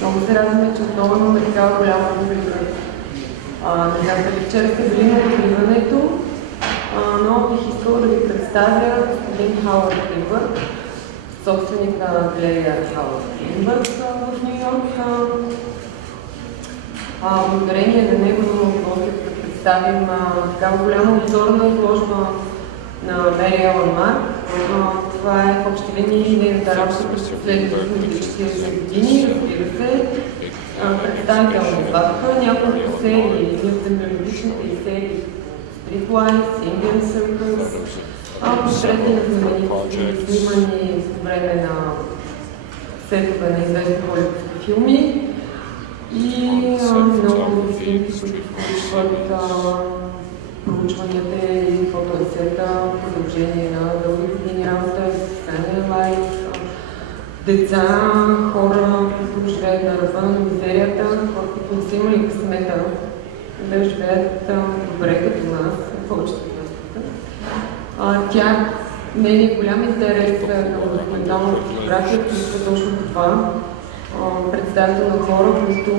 Много се радваме, че отново имаме такава голяма публика. Не знам дали вчера сте били на откриването, но бих искала да ви представя господин Хауърд Greenberg, собственик на галерия Хауърд Greenberg в Нью Йорк. Благодарение на него можем да представим такава голяма обзорна изложба на Мери Елън Марк. Това е в общи линии нейната работа през последните 40 години, разбира се. Представително извадка няколко серии, един от мелодичните серии Streetlights, Indian Circus, портрети на знаменити снимани по време на сетове на известни холивудски филми и много снимки, които включват проучванията и фотоесета, продължение на дълги години работа, изписания лайф, деца, хора, които живеят на ръба на мизерията, хора, които не са имали късмета да живеят добре като нас, повечето нас. Нейният голям интерес към документална фотография включва точно това. Представител на хора, които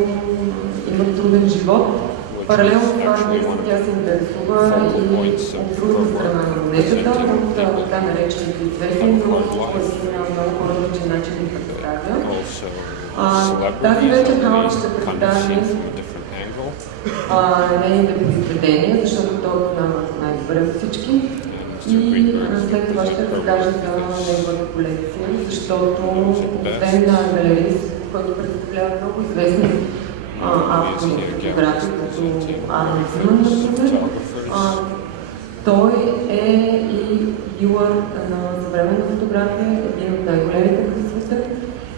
имат труден живот. Паралелно с това, тя се интересува и от друга страна на монетата, от така наречените известни, но много хора вече начин да представя. Тази вечер Хауърд ще представи нейните произведения, защото той познава най-добре от всички. И след това ще разкажа за неговата колекция, защото освен на галерист, който представлява много известни автори фотографии, като Арно Зиман, например, той е и дилър на съвременна фотография, един от най-големите в света,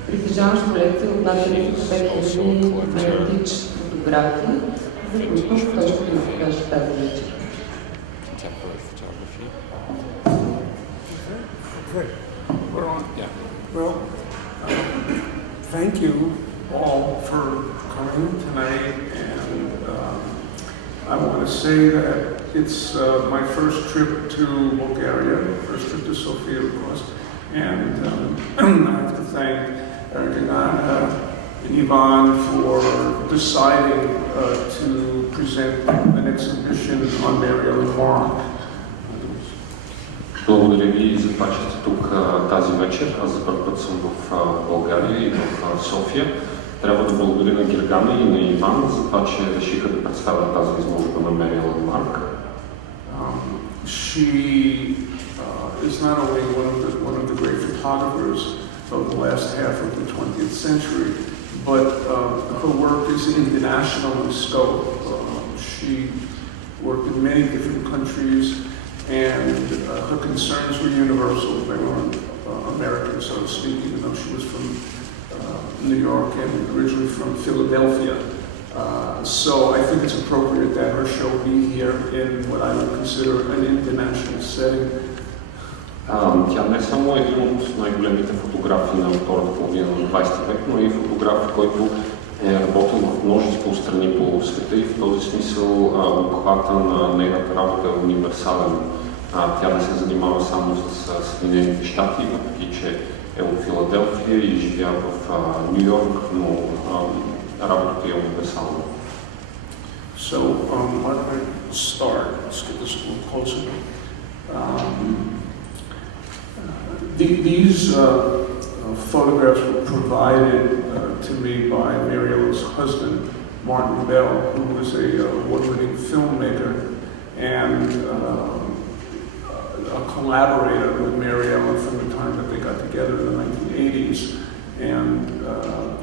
притежаващ колекция от над 35 000 vintage фотографии, за които той ще ви разкаже тази вечер. Good. We're on. Yeah. Well, thank you all for coming tonight, and I want to say that it's my first trip to Bulgaria, first trip to Sofia, of course, and I have to thank Erdogan and Ivan for deciding to present an exhibition on Mary Ellen Mark. Благодаря ви за това, че сте тук тази вечер. Аз за първ път съм в България и в София. Трябва да благодаря на Гергана и на Иван за това, че решиха да представят тази изложба на Мери Елън Марк. She is not only one of the great photographers of the last half of the 20th century, but her work is international in scope. She worked in many different countries, and her concerns were universal. They were American, so to speak, even though she was from New York and originally from Philadelphia. So I think it's appropriate that her show be here in what I would consider an international setting. Тя не само е един от най-големите фотографи на втората половина на 20 век, но и фотограф, който е работил в множество страни по света и в този смисъл обхвата на нейната работа е универсален. Тя не се занимава само с Съединените щати, въпреки че е от Филаделфия и живя в Ню Йорк, но работата е универсална. So why don't I start? Let's get this a little closer. These photographs were provided to me by Mary Ellen's husband, Martin Bell, who was a award-winning filmmaker and a collaborator with Mary Ellen from the time that they got together in the 1980s. And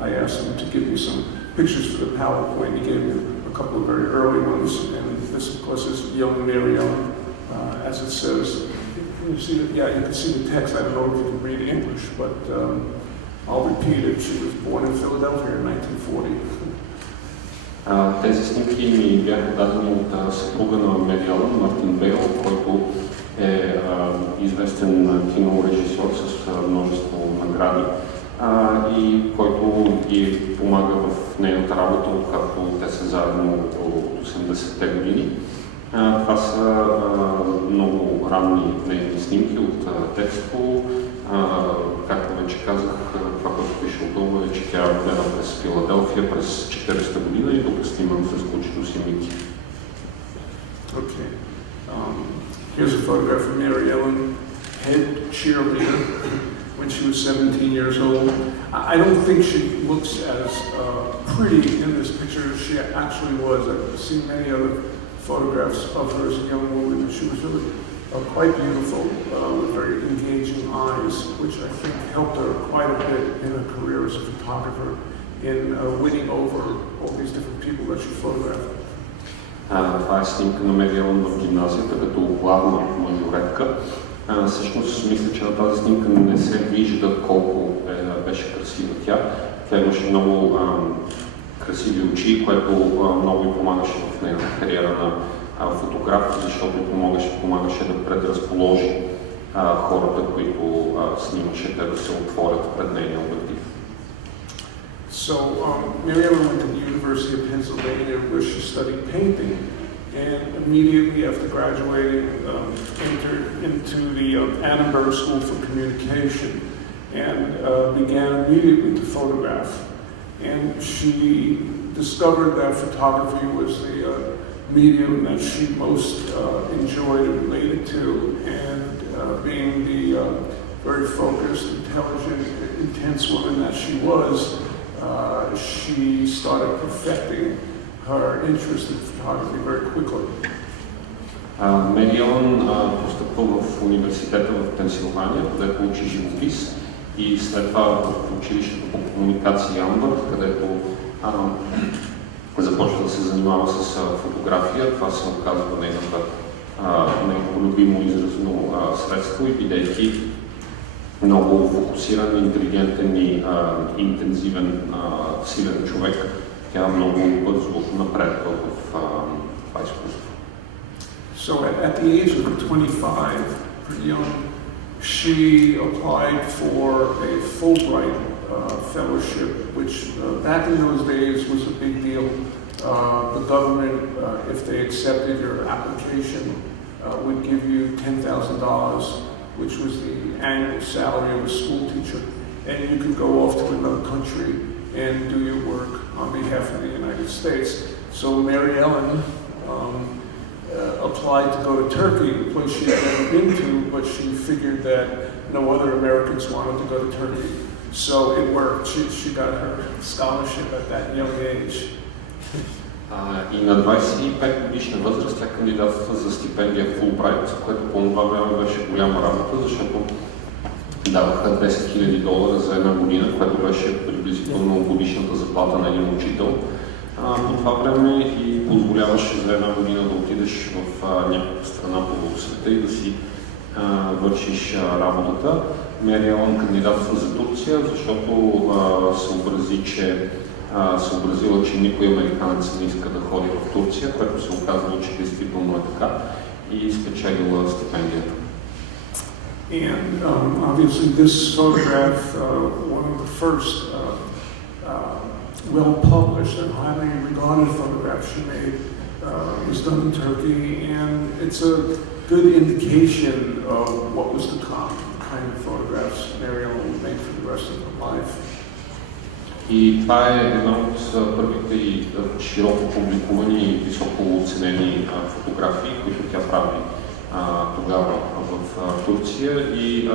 I asked him to give me some pictures for the PowerPoint. He gave me a couple of very early ones, and this, of course, is young Mary Ellen, as it says. Can you see it? Yeah, you can see the text. I don't know if you can read English, but I'll repeat it. She was born in Philadelphia in 1940. Тези снимки ми бяха дадени от съпруга на Мери Елън, Мартин Бейл, който е известен кинорежисьор с множество награди и който ги помага в нейната работа, откакто те са заедно от 80-те години. Това са много ранни нейни снимки от детство, Както вече казах, това, което пише отдолу е, че тя гледа през Филаделфия през 40-та година и тук снимам с кучето си Мики. Okay. Here's a photograph of Mary Ellen, head cheerleader, when she was 17 years old. I don't think she looks as pretty in this picture as she actually was. I've seen many other photographs of her as a young woman, and she was really quite beautiful, with very engaging eyes, which I think helped her quite a bit in her career as a photographer in winning over all these different people that she photographed. Това е снимка на Мери Елън в гимназията като главна мажоретка. Всъщност мисля, че на тази снимка не се вижда колко беше красива тя. Тя имаше много красиви очи, което много й помагаше в нейната кариера на фотограф, защото помагаше да предразположи хората, които снимаше, те да се отворят пред нейния обектив. So Mary Ellen went to the University of Pennsylvania where she studied painting, and immediately after graduating entered into the Annenberg School for Communication and began immediately to photograph. And she discovered that photography was the medium that she most enjoyed and related to, and being the very focused, intelligent, intense woman that she was, she started perfecting her interest in photography very quickly. Мери Елън постъпва в университета в Пенсилвания, където учи живопис и след това в училището по комуникация Амбър, където започва да се занимава с фотография. Това се оказва нейното любимо изразно средство и бидейки много фокусиран, интелигентен и интензивен, силен човек, тя много бързо напредва в това изкуство. So at the age of 25, pretty young, she applied for a Fulbright fellowship, which back in those days was a big deal. The government, if they accepted your application, would give you $10,000, which was the annual salary of a school teacher, and you could go off to another country and do your work on behalf of the United States. So Mary Ellen applied to go to Turkey, a place she had never been to, but she figured that no other Americans wanted to go to Turkey. So it worked. She got her scholarship at that young age. И на 25 годишна възраст тя кандидатства за стипендия Fulbright, което по това време беше голяма работа, защото даваха $10,000 за една година, което беше приблизително годишната заплата на един учител. По това време и позволяваше за една година да отидеш в някаква страна по света и да си вършиш работата. Мери Елън кандидатства за Турция, защото съобразила, че никой американец не иска да ходи в Турция, което се оказва, че действително е така, и спечелила стипендията. And obviously this photograph, one of the first well-published and highly regarded photographs she made, was done in Turkey, and it's a good indication of what was to come, the kind of photographs Mary Ellen would make for the rest of her life. И това е една от първите и широко публикувани и високо оценени фотографии, които тя прави тогава в Турция и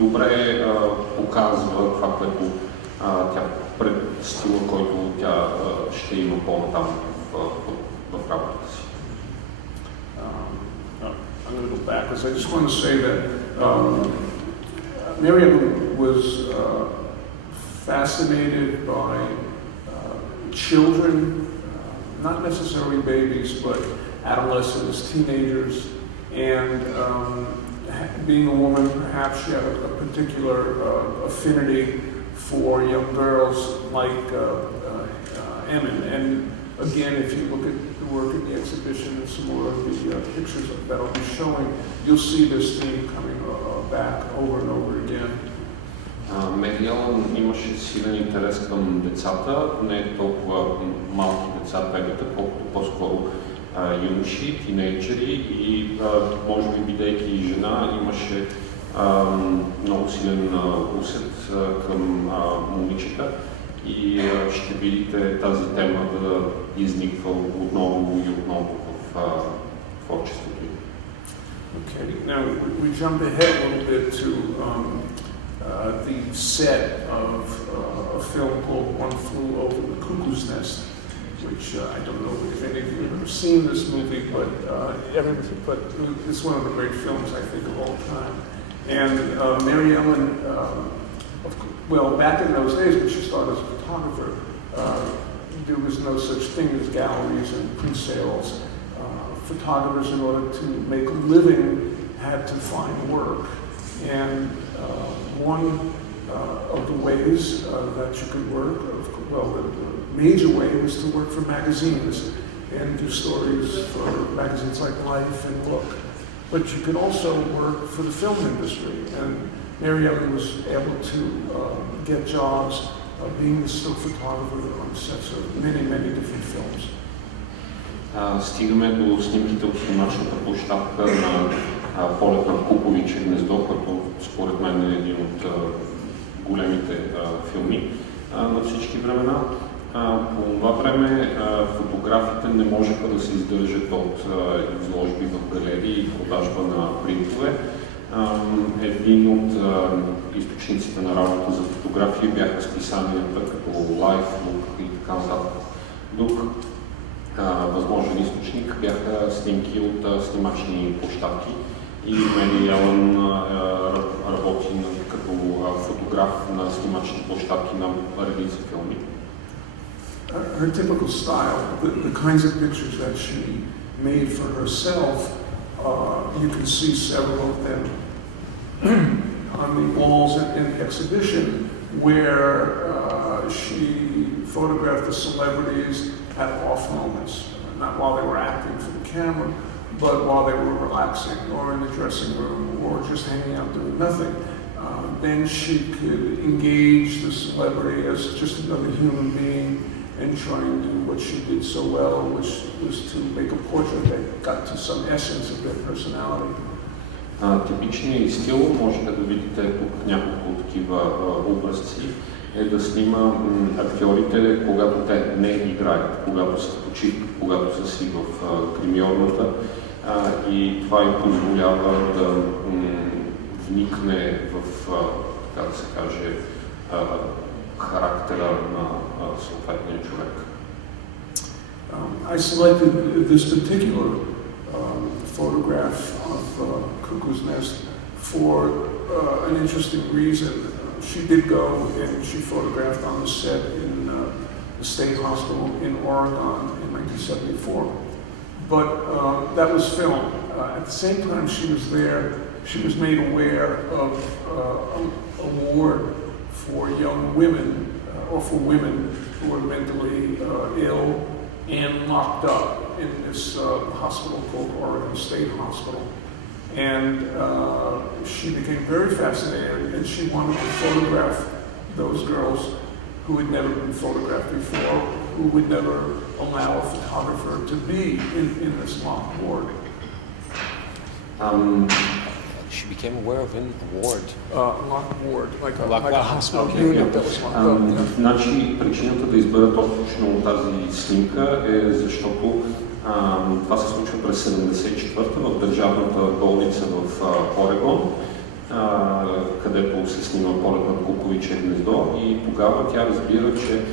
добре показва това, което тя пред стила, който тя ще има по-натам в работата си. I'm going to go backwards. I just want to say that Mary Ellen was fascinated by children, not necessarily babies, but adolescents, teenagers, and being a woman, perhaps she had a particular affinity for young girls like Emin. And again, if you look at the work in the exhibition and some more of the pictures that I'll be showing, you'll see this theme coming back over and over again. Мери Елън имаше силен интерес към децата, не толкова малки деца, бебета, колкото по-скоро юноши, тинейджери и може би бидейки и жена имаше много силен усет към момичета и ще видите тази тема да изниква отново и отново в творчеството. Okay, now we jump ahead a little bit to the set of a film called One Flew Over the Cuckoo's Nest, which I don't know if any of you have ever seen this movie, but it's one of the great films, I think, of all time. And Mary Ellen, well, back in those days when she started as a photographer, there was no such thing as galleries and print sales. Photographers, in order to make a living, had to find work. And one of the ways that you could work, well, the major way was to work for magazines and do stories for magazines like Life and Look. But you could also work for the film industry. And Mary Ellen was able to get jobs being the still photographer on sets of many, many different films. Стигаме до снимките от снимачната площадка на полет на Куковиче гнездо, който според мен е един от големите филми на всички времена. По това време фотографите не можеха да се издържат от изложби в галерии и продажба на принтове. Един от източниците на работа за фотографии бяха списанията като Life, Look и така нататък. Друг възможен източник бяха снимки от снимачни площадки и Мери Елън работи като фотограф на снимачни площадки на редица филми. Her typical style, the kinds of pictures that she made for herself, you can see several of them on the walls in the exhibition where she photographed the celebrities at off moments, not while they were acting for the camera, but while they were relaxing or in the dressing room or just hanging out doing nothing. Then she could engage the celebrity as just another human being and try and do what she did so well, which was to make a portrait that got to some essence of their personality. Типичният стил, можете да видите тук няколко такива образци, е да снима актьорите, когато те не играят, когато са в почивка, когато са си в гримьорната и това им позволява да вникне в, така да се каже, характера на съответния човек. I selected this particular photograph of Cuckoo's Nest for an interesting reason. She did go and she photographed on the set in the State Hospital in Oregon in 1974. But that was filmed. At the same time she was there, she was made aware of an award for young women, or for women who were mentally ill and locked up in this hospital called Oregon State Hospital. And she became very fascinated and she wanted to photograph those girls who had never been photographed before, who would never allow a photographer to be in this locked ward. She became aware of an award. Locked ward, like a hospital okay, unit that was locked up. Yeah. Значи причината да избера точно тази снимка е защото това се случва през 1974 в държавната болница в Орегон, където се снима полет над Куковиче гнездо и тогава тя разбира, че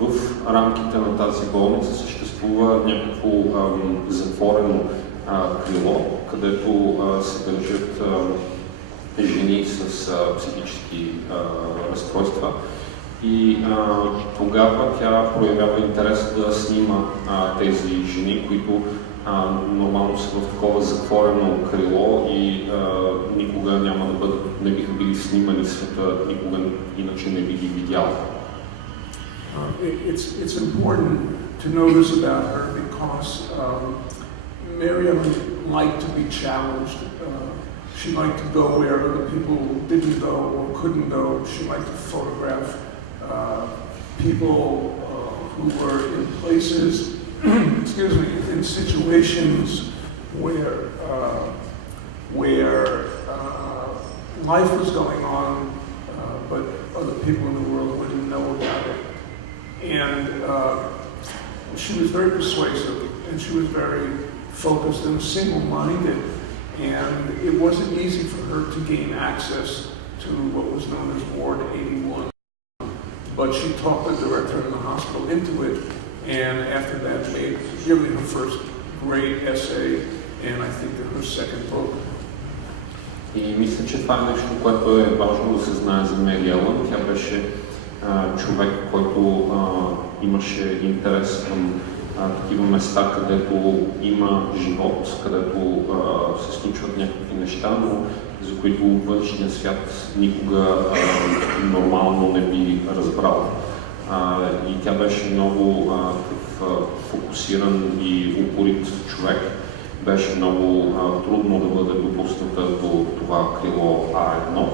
в рамките на тази болница съществува някакво затворено крило, където се държат жени с психически разстройства. И тогава тя проявява интерес да снима тези жени, които нормално са в такова затворено крило и никога няма да бъдат, не биха били снимани света, никога иначе не би ги видял. It's important to know this about her because Miriam liked to be challenged. She liked to go where other people didn't go or couldn't go. She liked to photograph people who were in places, excuse me, in situations where life was going on, but other people in the world wouldn't know about it. And she was very persuasive, and she was very focused and single-minded, and it wasn't easy for her to gain access to what was known as Ward 81. But she talked the director in the hospital into it, and after that made really her first great essay, and I think that her second book. И мисля, че това е нещо, което е важно да се знае за Мери Елън. Тя беше човек, който имаше интерес към такива места, където има живот, където се случват някакви неща, но за които външния свят никога нормално не би разбрал. И тя беше много фокусиран и упорит човек. Беше много трудно да бъде допусната до това крило А1,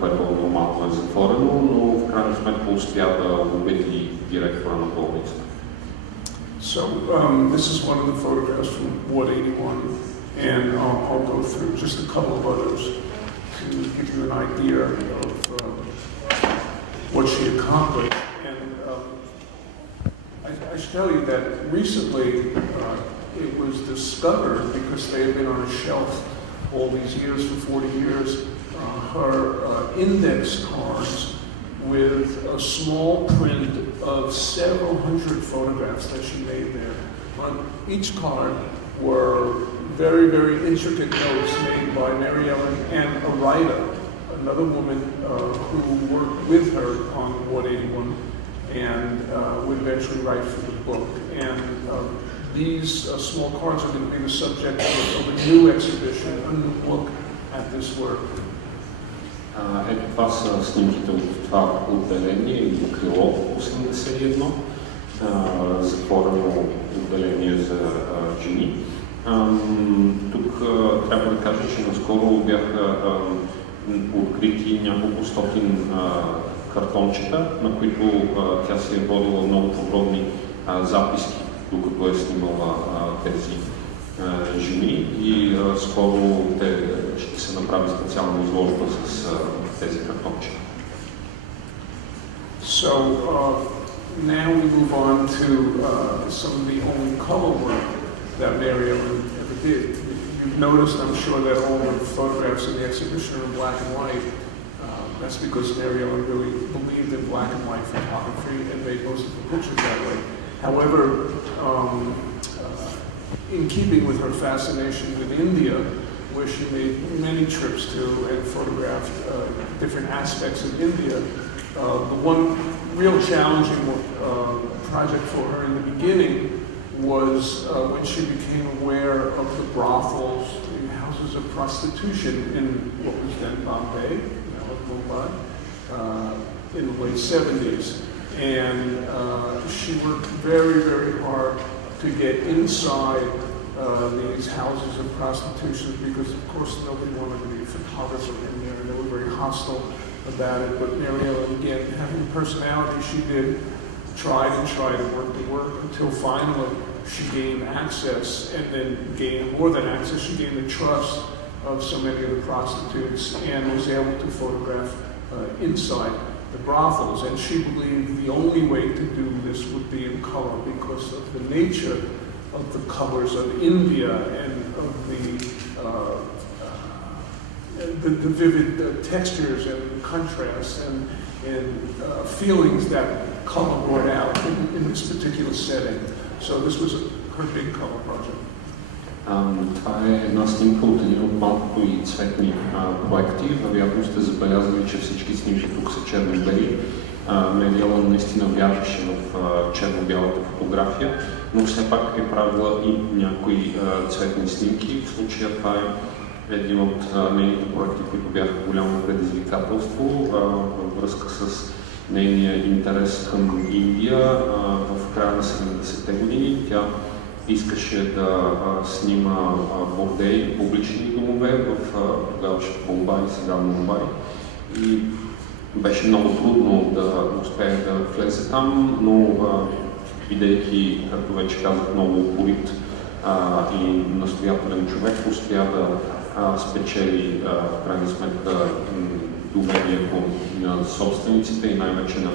което нормално е затворено, но в крайна сметка успя да убеди директора на болницата. So this is one of the photographs from Ward 81, and I'll go through just a couple of others to give you an idea of what she accomplished. And I should tell you that recently it was discovered, because they had been on a shelf all these years, for 40 years, her index cards with a small print of several hundred photographs that she made there. On each card were very, very intricate notes made by Mary Ellen and a writer, another woman who worked with her on Ward 81 and would eventually write for the book. And these small cards are going to be the subject of a new exhibition, a new look at this work. Ето това са снимките от това отделение или крило 81, затворено отделение за жени. Тук трябва да кажа, че наскоро бяха открити няколко стотин картончета, на които тя се е водила много подробни записки, докато е снимала тези жени, и скоро ще се направи специална изложба с тези картончета. So now we move on to some of the only color work that Mary Ellen ever did. You've noticed, I'm sure, that all the photographs in the exhibition are in black and white. That's because Mary Ellen really believed in black and white photography and made most of the pictures that way. However, in keeping with her fascination with India, where she made many trips to and photographed different aspects of India, the one real challenging project for her in the beginning was when she became aware of the brothels, the houses of prostitution in what was then Bombay, Mumbai, in the late 70s. And she worked very, very hard to get inside these houses of prostitution, because of course nobody wanted to be a photographer in there, and they were very hostile about it. But Mary Ellen, again, having the personality she did, tried and tried to work until finally she gained access, and then gained more than access, she gained the trust of so many of the prostitutes and was able to photograph inside the brothels. And she believed the only way to do this would be in color, because of the nature of the colors of India and of the vivid textures and contrasts and feelings that color brought out in this particular setting. So this was her big color project. Това е една снимка от един от малкото и цветни проекти. Вероятно сте забелязали, че всички снимки тук са черно-бели. Мери Елън наистина вярваше в черно-бялата фотография, но все пак е правила и някои цветни снимки. В случая това е един от нейните проекти, които бяха голямо предизвикателство във връзка с нейния интерес към Индия. В края на 70-те години тя искаше да снима бордеи, публични домове в тогавашното Бомбай, сега Мумбай. И беше много трудно да успее да влезе там, но бидейки, както вече казах, много упорит и настоятелен човек, успя да спечели в крайна сметка доверието на собствениците и най-вече на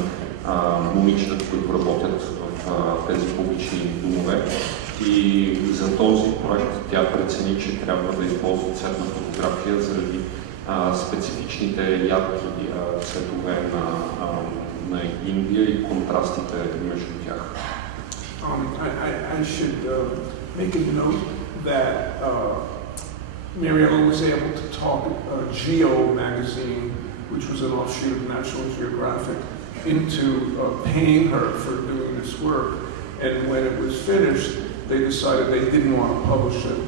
момичетата, които работят в тези публични домове. И за този проект тя прецени, че трябва да използва цветна фотография заради специфичните ярки цветове на Индия и контрастите между тях. I should make a note that Mary Ellen was able to talk Geo magazine, which was an offshoot of National Geographic, into paying her for doing this work. And when it was finished, they decided they didn't want to publish it.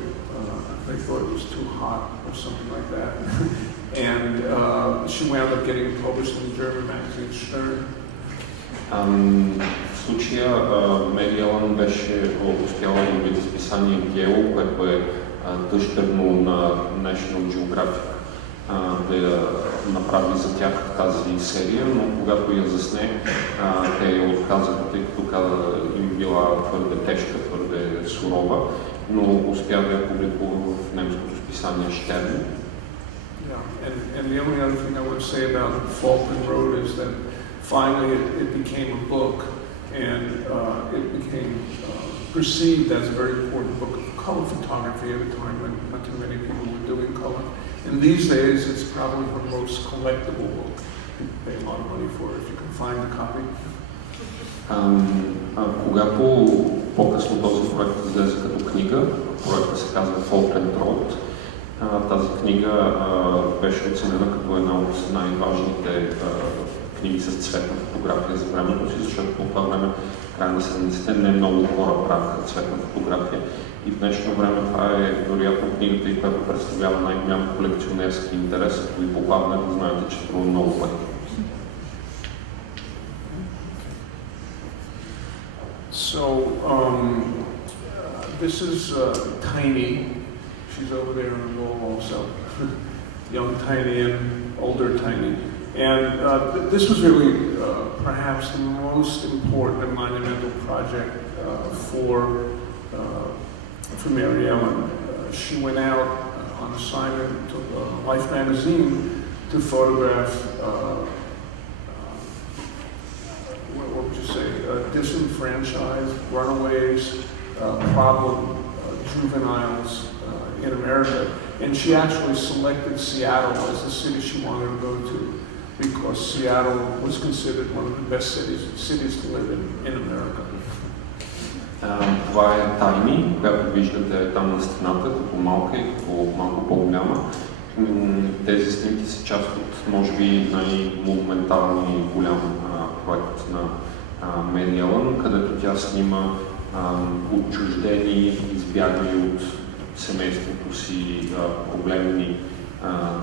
They thought it was too hot or something like that. And she wound up getting it published in the German magazine Stern. В случая Мери Елън беше успяла да добие списание Гео, което е дъщерно на National Geographic, да направи за тях тази серия, но когато я засне, те я отказаха, тъй като им била твърде тежка, твърде сурова, но успя да я публикува в немското списание Stern. And the only other thing I would say about Falkland Road is that finally it became a book, and it became perceived as a very important book of color photography at a time when not too many people were doing color. And these days it's probably her most collectible book. You pay a lot of money for it if you can find a copy. Когато по-късно този проект излезе като книга, проектът се казва Falkland Road. Тази книга беше оценена като една от най-важните книги с цветна фотография за времето си, защото по това време, в края на 70-те, не много хора правиха цветна фотография. И в днешно време това е вероятно книгата, която представлява най-голям колекционерски интерес. Ако ви попадне, да знаете, че струва много пари. So, this is Tiny. She's over there on the wall also. Young Tiny and older Tiny. And this was really perhaps the most important and monumental project for Mary Ellen. She went out on assignment to Life magazine to photograph, what would you say, disenfranchised, runaways, problem juveniles in America. And she actually selected Seattle as the city she wanted to go to, because Seattle was considered one of the best cities to live in America. Това е Тайни, която виждате там на стената, като малка и като малко по-голяма. Тези снимки са част от, може би, най-монументалния и голям проект на Мери Елън, където тя снима отчуждени, избягали от семейството си проблемни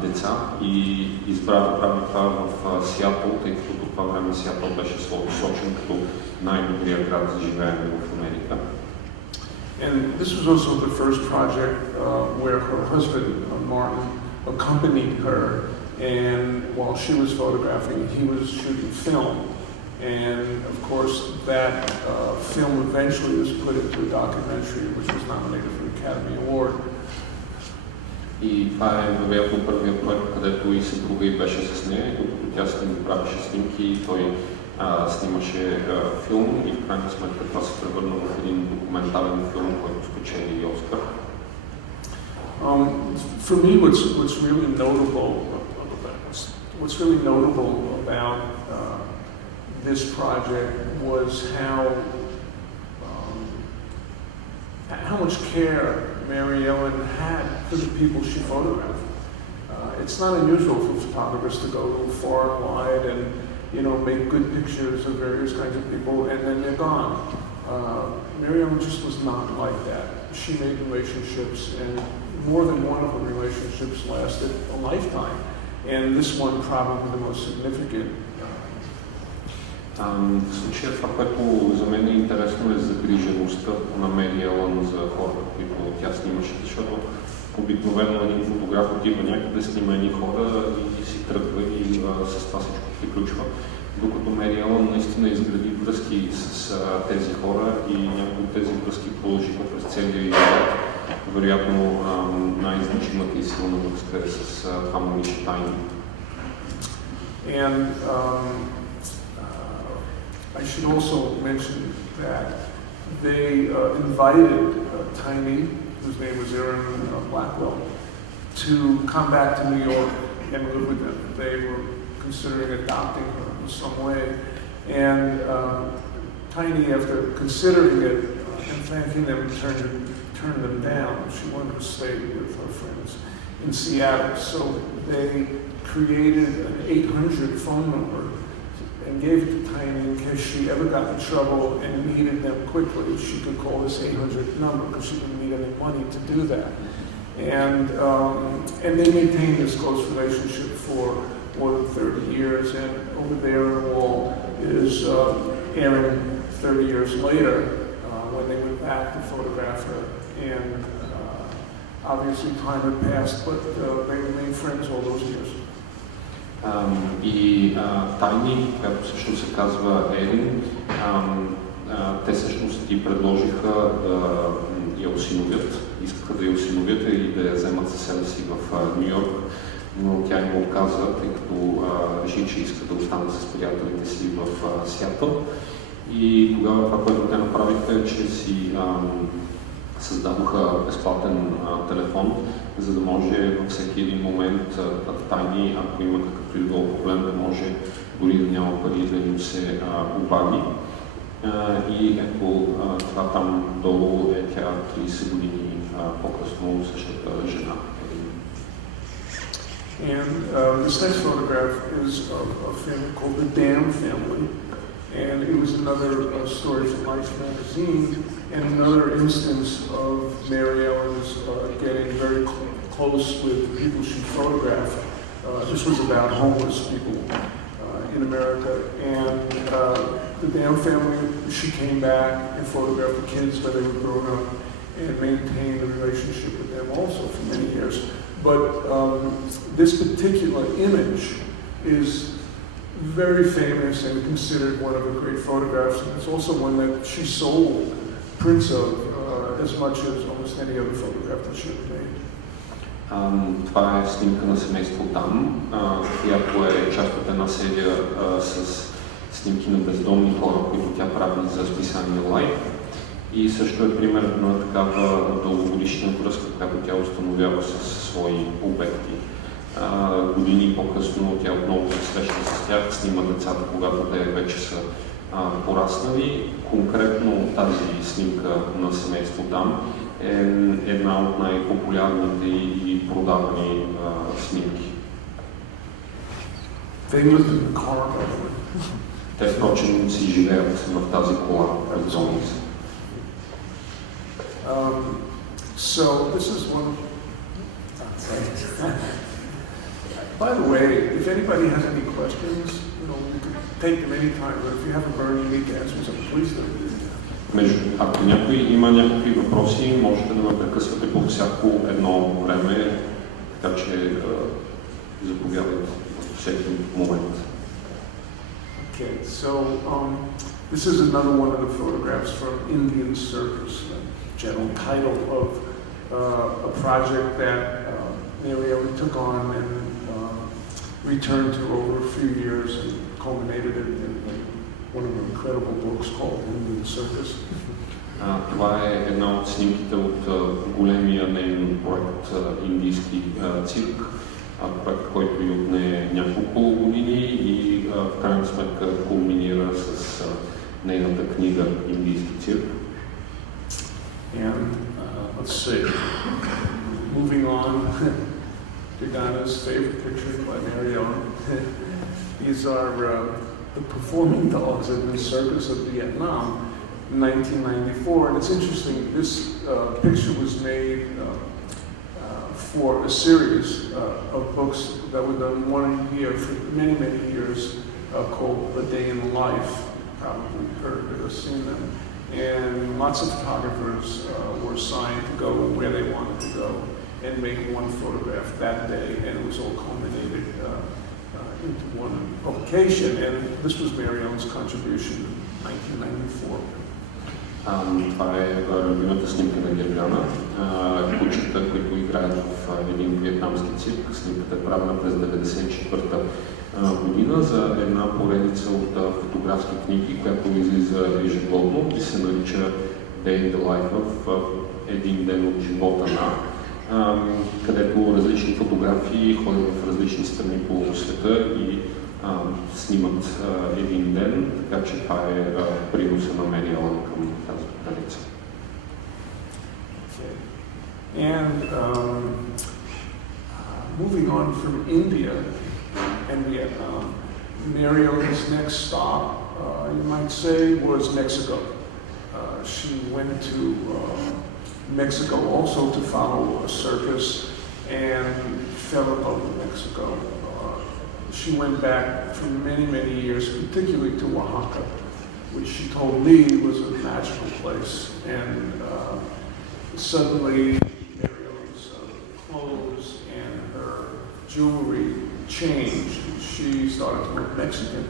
деца и избра да прави това в Сиатъл, тъй като по това време Сиатъл беше сочен като най-добрия град за живеене в Америка. And this was also the first project where her husband, Martin, accompanied her, and while she was photographing, he was shooting film. And of course, that film eventually was put into a documentary which was nominated for the Academy Award. И това е вероятно първият проект, където и съпруга и беше с нея, докато тя правеше снимки и той снимаше филм и в крайна сметка това се превърна в един документален филм, който спечели и Оскар. For me, what's really notable about this project was how much care Mary Ellen had for the people she photographed. It's not unusual for photographers to go far and wide and, you know, make good pictures of various kinds of people and then they're gone. Mary Ellen just was not like that. She made relationships, and more than one of the relationships lasted a lifetime. And this one probably the most significant. В случая това, което за мен е интересно, е загрижеността на Мери Елън за хората, които тя снимаше, защото обикновено един фотограф отива някъде, снима едни хора и си тръгва и с това всичко приключва. Докато Мери Елън наистина изгради връзки с тези хора и някои от тези връзки продължиха през целия живот. вероятно най-значимата и силна връзка е с това момиче Тайни. And I should also mention that they invited Tiny, whose name was Aaron Blackwell, to come back to New York and live with them. They were considering adopting her in some way. And Tiny, after considering it and thanking them, turned them down. She wanted to stay with her friends in Seattle. So they created an 800 phone number and gave it to Tiny in case she ever got in trouble and needed them quickly. She could call this 800 number because she didn't need any money to do that. And they maintained this close relationship for more than 30 years. And over there on the wall is Aaron 30 years later when they went back to photograph her. And obviously time had passed, but they remained friends all those years. И Тайни, която всъщност се казва Ерин, те всъщност и предложиха да я осиновят, искаха да я осиновят и да я вземат със себе си в Ню Йорк, но тя им отказа, тъй като реши, че иска да остане с приятелите си в Сиатъл. И тогава това, което те направиха е, че си създадоха безплатен телефон, за да може във всеки един момент Тайни, ако има какъвто и било проблем, да може дори да няма пари да им се обади. И ето това там долу е тя 30 години по-късно същата жена. And this next photograph is of a family called the Dam family. And it was another story from Life magazine, and another instance of Mary Ellen's getting very close with the people she photographed. This was about homeless people in America, and the Dam family, she came back and photographed the kids when they were grown up and maintained a relationship with them also for many years. But this particular image is very famous and considered one of her great photographs, and it's also one that she sold prints of as much as almost any other photograph that she had made. Това е снимка на семейство Дам, която е част от една серия с снимки на бездомни хора, които тя прави за списание Life. И също е пример на такава дългогодишна връзка, която тя установява с свои обекти. Години по-късно тя отново се среща с тях, снима децата, когато те вече са пораснали. Конкретно тази снимка на семейство Дам е една от най-популярните и продавани снимки. Те, впрочем, си живеят в тази кола пред зоните. So this is one. By the way, if anybody has any questions, we could take them anytime. But if you have a burning need to answer something, please do. Ако някой има някакви въпроси, можете да ме прекъсвате по всяко едно време, така че заповядайте във всеки момент. Okay, so this is another one of the photographs from Indian Circus, general title of a project that Mary Ellen took on and returned to over a few years and culminated in one of her incredible books called Indian Circus. Това е една от снимките от големия нейн проект Индийски цирк, проект, който и отне няколко години и в крайна сметка кулминира с нейната книга Индийски цирк. And let's see, moving on to Dana's favorite picture by Mary Ellen. These are the performing dogs in the circus of Vietnam in 1994. And it's interesting, this picture was made for a series of books that were done one year for many, many years called A Day in Life. Probably heard or seen them. And lots of photographers were assigned to go where they wanted to go and make one photograph that day, and it was all culminated into one publication, and this was Mary Ellen's contribution in 1994. Това е любимата снимка на Герляна. кучета, които играят в един виетнамски цирк. Снимката е правена през 1994 година за една поредица от фотографски книги, която излиза ежегодно и се нарича Day in the Life of един ден от живота на, където различни фотографии ходят в различни страни по света и снимат един ден, така че това е приноса на Мери Елън към тази традиция. And moving on from India and Vietnam, Mary Ellen's next stop, you might say, was Mexico. She went to Mexico also to follow a circus and fell in love with Mexico. She went back for many, many years, particularly to Oaxaca, which she told me was a magical place. And suddenly, Mary Ellen's clothes and her jewelry changed. She started to look Mexican.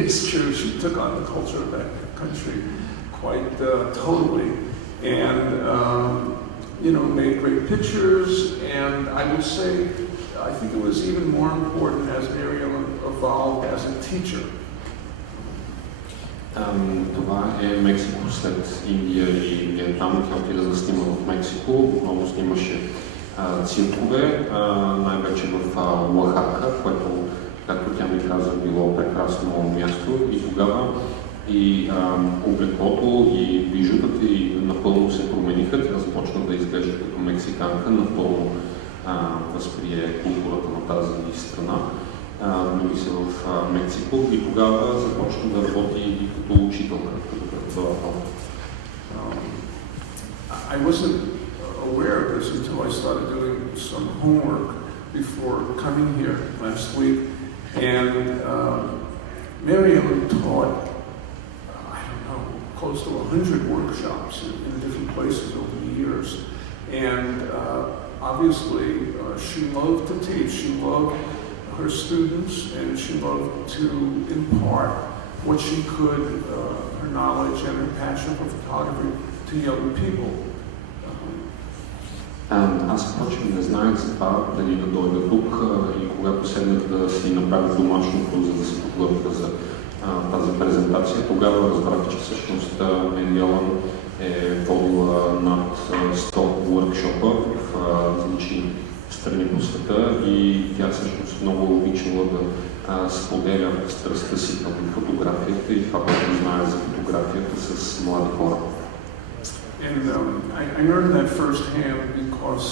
It's true, she took on the culture of that country quite totally. And, made great pictures. And I would say, I think it was even more important as Mary Ellen evolved as a teacher. Това е Мексико след Индия и Виетнам. Тя отида да снима в Мексико. Отново снимаше циркове, най-вече в Оахака, което, както тя ми каза, било прекрасно място. И тогава и облеклото и бижутата и напълно се промениха. Тя започна да изглежда като мексиканка, напълно възприе културата на тази страна. Влюби се в Мексико и тогава започна да работи и като учителка, като преподавател. I wasn't aware of this until I started doing some homework before coming here last week. And Mary Ellen taught, close to 100 workshops in different places over the years. And obviously, she loved to teach. She loved her students, and she loved to impart what she could, her knowledge and her passion for photography to young people. Аз впрочем не знаех за това дали да дойда тук и когато седнах да си направя домашното, за да се подготвя за тази презентация, тогава разбрах, че всъщност Мери Елън е водила над 100 workshop-а в различни страни по света и тя всъщност много обичала да споделя страстта си към фотографията и това, което знае за фотографията с млади хора. And I learned that firsthand because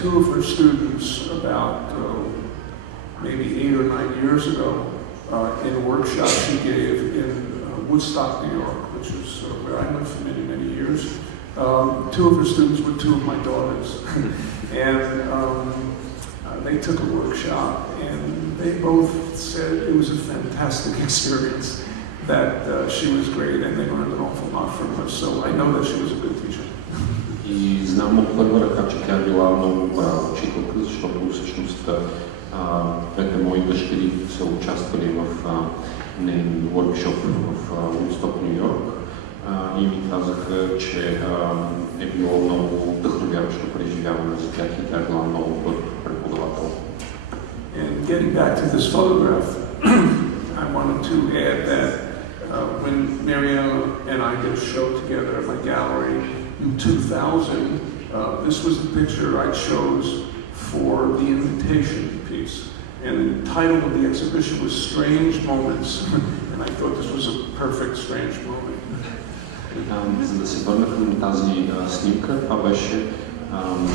two of her students about maybe 8 or 9 years ago in a workshop she gave in Woodstock, New York, which is where I lived for many, many years. Two of her students were two of my daughters. And they took a workshop and they both said it was a fantastic experience, that she was great and they learned an awful lot from her. So I know that she was a good teacher. И знам от първа ръка, че тя била много добра учителка, защото всъщност двете мои дъщери са участвали в нейн workshop в Woodstock, Ню Йорк и ми казаха, че е било много вдъхновяващо преживяване за тях и тя е била много добър преподавател. And getting back to this photograph, I wanted to add that when Mary Ellen and I did a show together at my gallery in 2000, this was the picture I chose for the invitation piece. And the title of the exhibition was Strange Moments. And I thought this was a perfect strange moment. За да се върна към тази снимка, това беше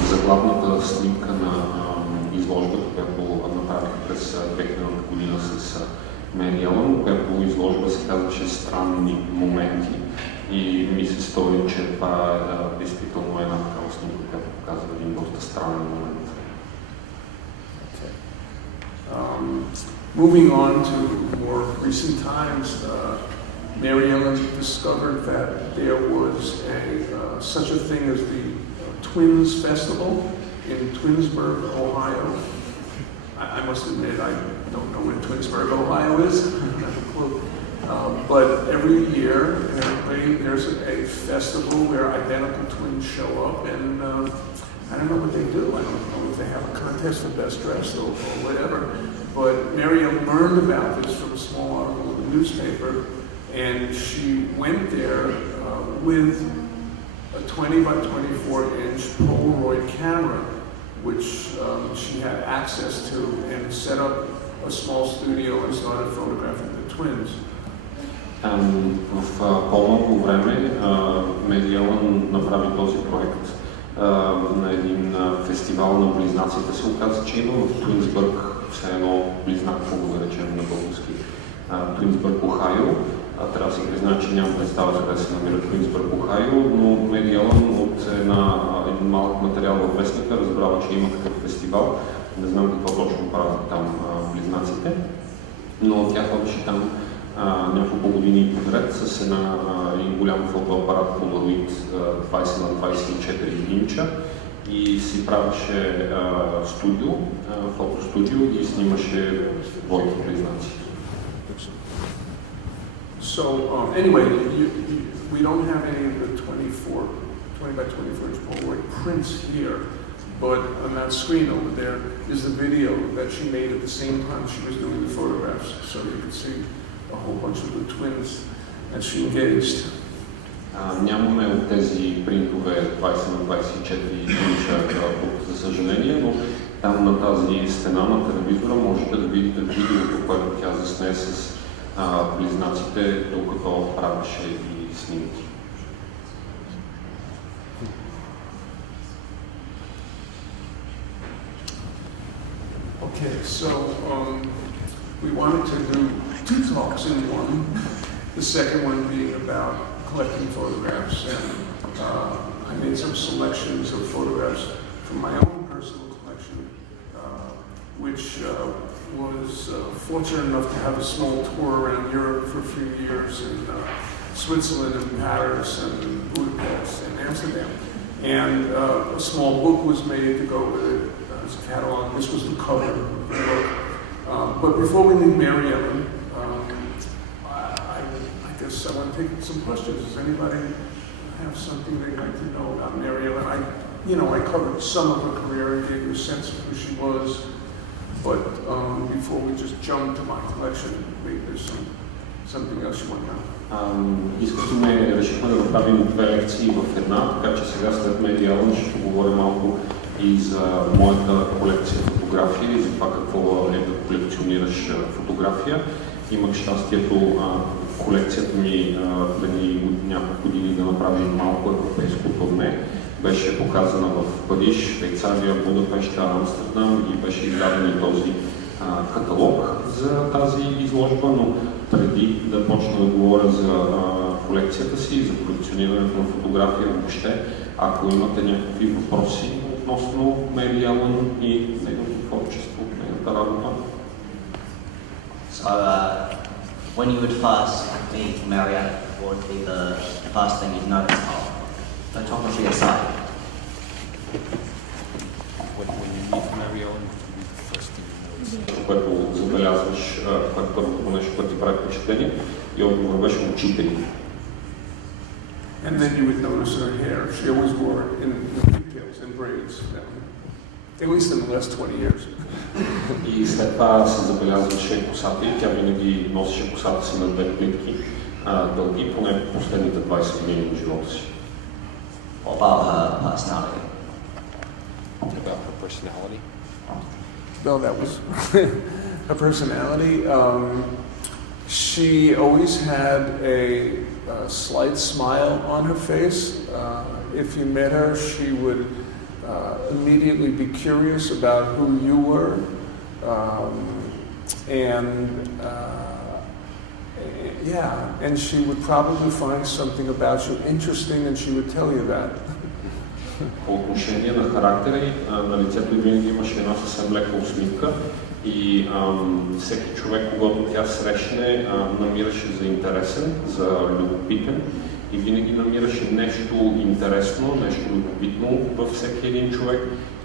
заглавната снимка на изложбата, която направих през 2000 година с Мери Елън, която изложба се казваше Странни моменти и ми се стори, че това действително е една такава снимка, която показва един доста странен момент. Moving on to more recent times, Mary Ellen discovered that there was such a thing as the Twins Festival in Twinsburg, Ohio. I must admit, I don't know where Twinsburg, Ohio is. I have a clue. But every year, there's a festival where identical twins show up, and I don't know what they do. I don't know if they have a contest for best dressed or whatever. But Miriam learned about this from a small article in the newspaper, and she went there with a 20 by 24 inch Polaroid camera, which she had access to, and set up a small studio and started photographing the twins. В по-малко време Mary Ellen направи този проект на един фестивал на близнаците. Се оказа, че има в Туинсбърг, все едно близнаково, да речем на български, Туинсбърг, Охайо. Трябва да си призная, че нямам представа къде се намира Greenberg, Ohio, но Mary Ellen от един малък материал във вестника разбрала, че има такъв фестивал. Не знам какво точно правят там близнаците, но тя ходеше там няколко години подред с един голям фотоапарат Polaroid 20 на 24 инча и си правеше студио, фотостудио и снимаше двойки близнаци. So anyway, we don't have any of the 20 by 24 inch Polaroid prints here, but on that screen over there is the video that she made at the same time she was doing the photographs. So you can see a whole bunch of the twins that she engaged. Нямаме от тези принтове 20 на 24 инча, за съжаление, но там на тази стена на телевизора можете да видите видеото, което тя засне с близнаците, докато правеше и снимки. Okay, so we wanted to do two talks in one. The second one being about collecting photographs, and I made some selections of photographs from my own personal collection, which was fortunate enough to have a small tour around Europe for a few years in Switzerland and Paris and Budapest and Amsterdam. And a small book was made to go with it as a catalog. This was the cover of the book. But before we leave Mary Ellen, I guess I want to take some questions. Does anybody have something they'd like to know about Mary Ellen? I covered some of her career and gave you a sense of who she was. But before we just jump to my collection, maybe there's something else you want to know. Решихме да направим две лекции в една, така че сега след Mary Ellen ще поговоря малко и за моята колекция фотографии, за това какво е да колекционираш фотография. Имах щастието колекцията ми преди няколко години да направим малко европейско турне. Беше показана в Париж, Швейцария, Будапеща, Амстердам и беше издаден и този каталог за тази изложба, но преди да почна да говоря за колекцията си, за колекционирането на фотография въобще, ако имате някакви въпроси относно Mary Ellen и нейното творчество, нейната работа. So, when you would first meet Mary Ellen, what would be the first thing you'd notice of photography aside? When you meet Mary Ellen, what would be the first thing you notice? Което забелязваш, което първото нещо, което ти прави впечатление, и отговор беше очите ѝ. And then you would notice her hair. She always wore it in pigtails and braids, at least in the last 20 years. И след това се забелязваше косата и тя винаги носеше косата си на две плитки дълги, поне последните 20 години от живота си. What about her personality? About her personality? Well, that was her personality. She always had a slight smile on her face. If you met her, she would immediately be curious about who you were, and she would probably find something about you interesting, and she would tell you that. По отношение на характера и на лицето винаги имаше една съвсем лека усмивка и всеки човек, когато тя срещне, намираше за интересен, за любопитен и винаги намираше нещо интересно, нещо любопитно във всеки един човек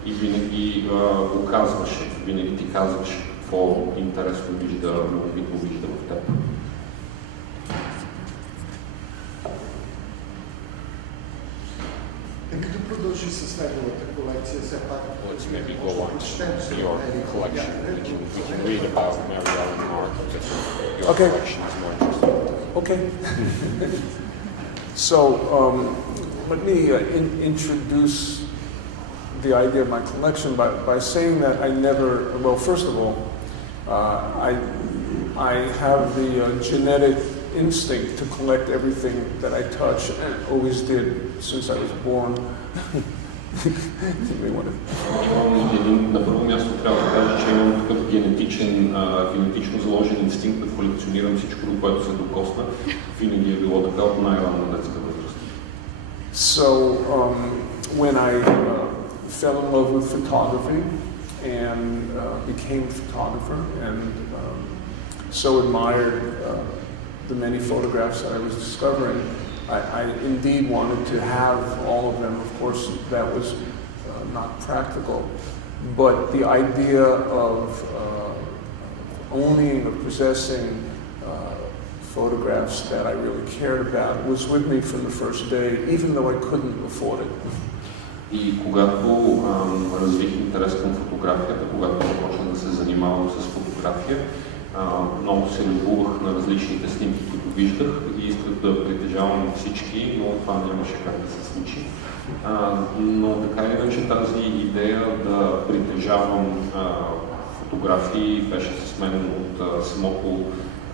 и винаги го казваше, винаги ти казваше какво интересно вижда, любопитно вижда в теб. let's maybe go on to your collection. We can read about Mary Ellen art, but your Okay. collection is more interesting. Okay. So let me introduce the idea of my collection by saying that I never, well, first of all, I have the genetic instinct to collect everything that I touch, and always did since I was born. На първо място трябва да кажа, че имам такъв генетично заложен инстинкт да колекционирам всичко, до което се докосна. Винаги е било така от най-ранна детска възраст. So when I fell in love with photography and became a photographer and so admired the many photographs that I was discovering, I indeed wanted to have all of them. Of course, that was not practical, but the idea of owning or possessing photographs that I really cared about was with me from the first day, even though I couldn't afford it. И когато развих интерес към фотографията, когато започнах да се занимавам с фотография, много се любовах на различните снимки, които виждах и исках да притежавам всички, но това нямаше как да се случи. Но така или иначе тази идея да притежавам фотографии беше с мен от самото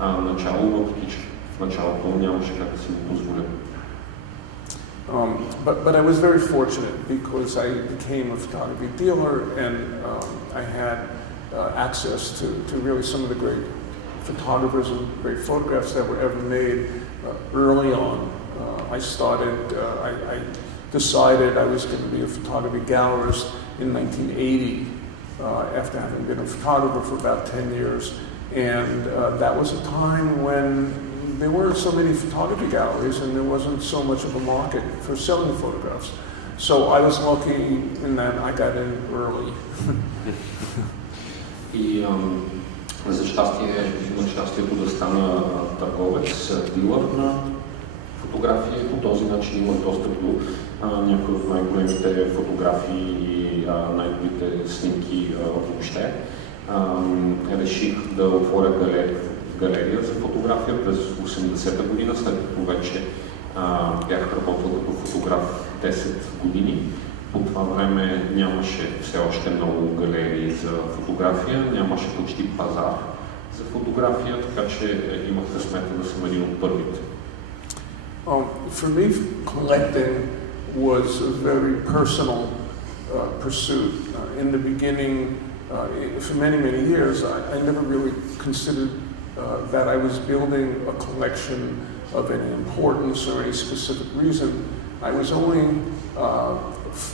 начало, въпреки че в началото нямаше как да си го позволя. But I was very fortunate because I became a photography dealer and I had access to really some of the great photographers and great photographs that were ever made early on. I decided I was going to be a photography gallerist in 1980 after having been a photographer for about 10 years. And that was a time when there weren't so many photography galleries and there wasn't so much of a market for selling photographs. So I was lucky in that I got in early. И за щастие имах щастието да стана търговец, дилър на фотография и по този начин имах достъп до някои от най-големите фотографии и най-добрите снимки въобще. Реших да отворя галерия за фотография през 80-та година, след като вече бях работил като фотограф 10 години. По това време нямаше все още много галерии за фотография, нямаше почти пазар за фотография, така че имах късмета да съм един от първите. For me, collecting was a very personal pursuit. In the beginning, for many, many years, I never really considered that I was building a collection of any importance or any specific reason. I was only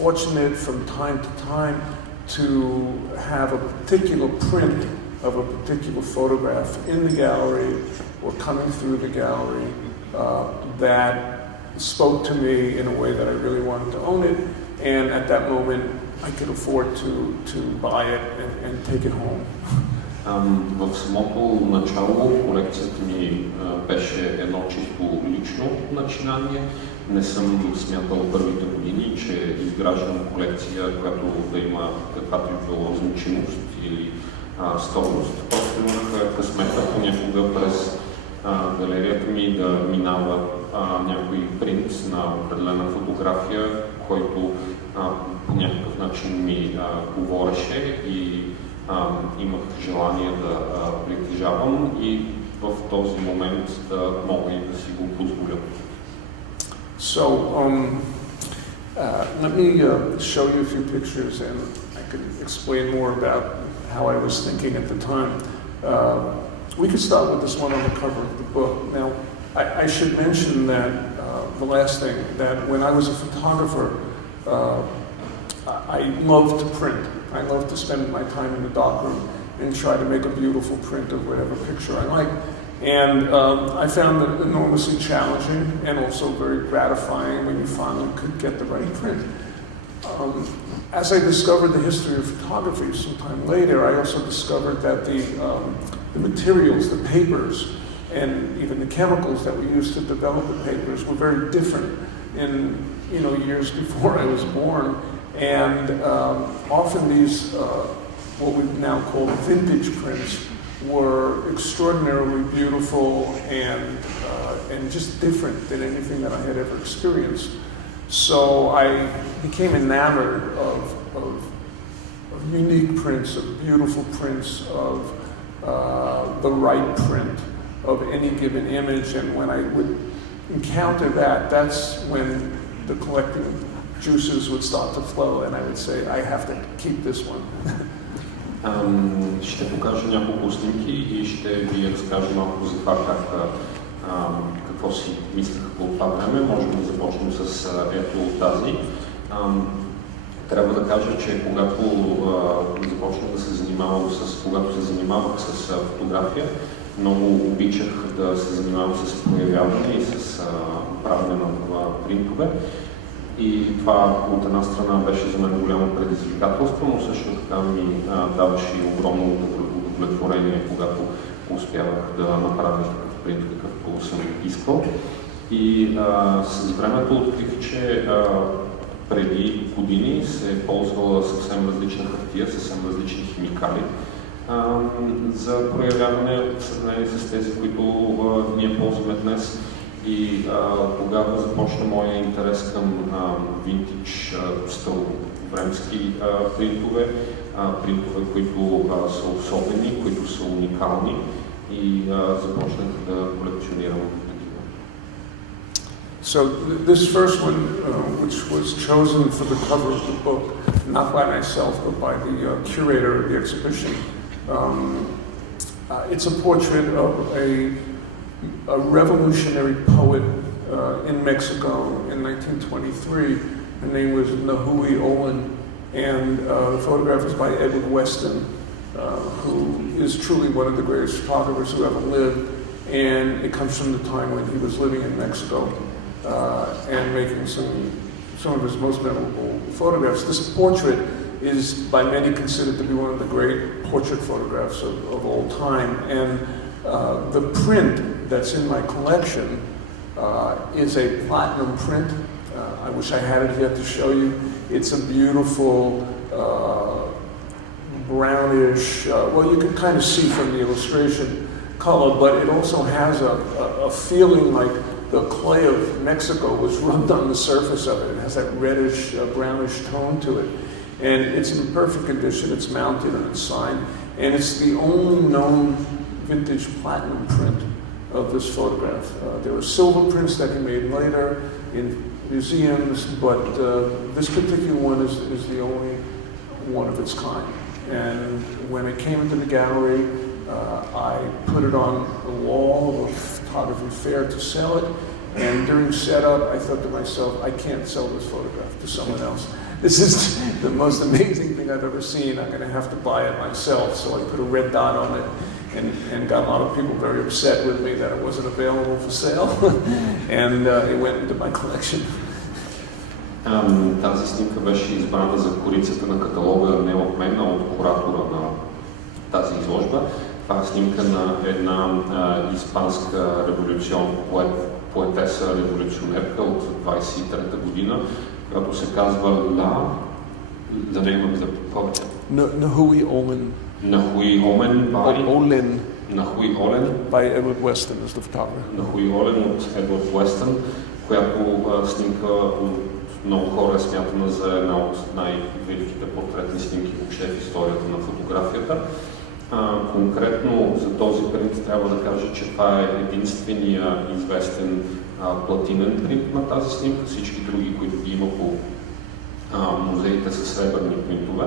fortunate from time to time to have a particular print of a particular photograph in the gallery or coming through the gallery that spoke to me in a way that I really wanted to own it, and at that moment I could afford to buy it and take it home. В самото начало колекцията ми беше едно чисто лично начинание. Не съм смятал първите години, че изграждам колекция, която да има каквато и било значимост или стойност. Просто имах късмета понякога през галерията ми да минава някой принт на определена фотография, който по някакъв начин ми говореше и имах желание да притежавам и в този момент да мога и да си го позволя. So, let me show you a few pictures and I can explain more about how I was thinking at the time. We could start with this one on the cover of the book. Now, I should mention that the last thing, that when I was a photographer, I loved to print. I loved to spend my time in the darkroom and try to make a beautiful print of whatever picture I liked. And I found it enormously challenging and also very gratifying when you finally could get the right print. As I discovered the history of photography sometime later, I also discovered that the materials, the papers, and even the chemicals that we used to develop the papers were very different in years before I was born. And often these, what we now call vintage prints, were extraordinarily beautiful and just different than anything that I had ever experienced. So I became enamored of unique prints, of beautiful prints, of the right print of any given image. And when I would encounter that, that's when the collecting juices would start to flow, and I would say, I have to keep this one. Ще покажа няколко снимки и ще ви разкажа малко за това какво си мислех по това време. Можем да започнем с ето тази. Трябва да кажа, че когато започнах да се занимавам когато се занимавах с фотография, много обичах да се занимавам с проявяване и с правене на принтове. И това от една страна беше за мен голямо предизвикателство, но също така ми даваше и огромно удовлетворение, когато успявах да направя такъв принт, какъвто съм искал. И с времето открих, че преди години се е ползвала съвсем различна хартия, съвсем различни химикали за проявяване в сравнение с тези, които ние ползваме днес. И тогава започна моя интерес към винтидж, старовремски принтове, които са особени, които са уникални и започнах да колекционирам такива. So this first one, which was chosen for the cover of the book, not by myself, but by the curator of the exhibition, it's a portrait of a revolutionary poet in Mexico in 1923. Her name was Nahui Olin, and the photograph is by Edward Weston, who is truly one of the greatest photographers who ever lived, and it comes from the time when he was living in Mexico and making some of his most memorable photographs. This portrait is by many considered to be one of the great portrait photographs of all time, and the print that's in my collection is a platinum print. I wish I had it here to show you. It's a beautiful brownish, well, you can kind of see from the illustration color, but it also has a feeling like the clay of Mexico was rubbed on the surface of it. It has that reddish, brownish tone to it. And it's in perfect condition. It's mounted and it's signed. And it's the only known vintage platinum print of this photograph. There were silver prints that he made later in museums, but this particular one is the only one of its kind. And when it came into the gallery, I put it on the wall of a photography fair to sell it. And during setup, I thought to myself, I can't sell this photograph to someone else. This is the most amazing thing I've ever seen. I'm going to have to buy it myself. So I put a red dot on it and got a lot of people very upset with me that it wasn't available for sale. And it went into my collection. Тази снимка беше избрана за корицата на каталога не от мен, а от куратора на тази изложба. Това е снимка на една испанска революционна поетеса, революционерка от 23-та година, която се казва the name of the poet. Nahui Olin. Nahui Olin By Edward Weston is the photographer. Nahui Olin от Edward Weston, която снимка от много хора е смятана за една от най-великите портретни снимки въобще в историята на фотографията. Конкретно за този принт трябва да кажа, че това е единствения известен платинен принт на тази снимка. Всички други, които ги има по музеите, са сребърни принтове.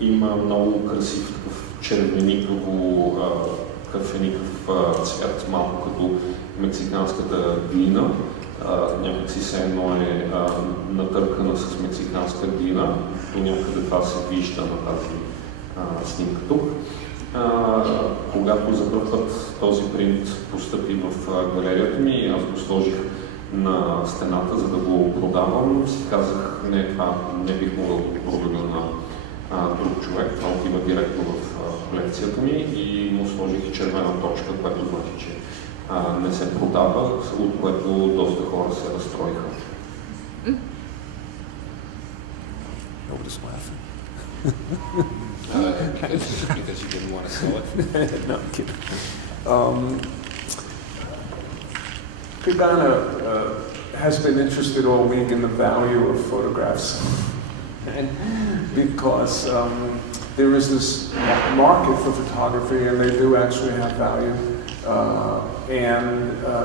Има много красив такъв червеникаво, кафеникав цвят, малко като мексиканската глина. Някакси се едно е натъркана с мексиканска глина. До някъде това се вижда на тази снимка тук. Когато за първ път този принт постъпи в галерията ми, аз го сложих на стената, за да го продавам. Си казах, не, това не бих могъл да го продадя на друг човек. Това отива директно в колекцията ми и му сложих червена точка, което значи, че не се продава, от което доста хора се разстроиха. just laughing. Because you didn't want to sell it? No, I'm kidding. Pagana has been interested all week in the value of photographs. And because there is this market for photography, and they do actually have value.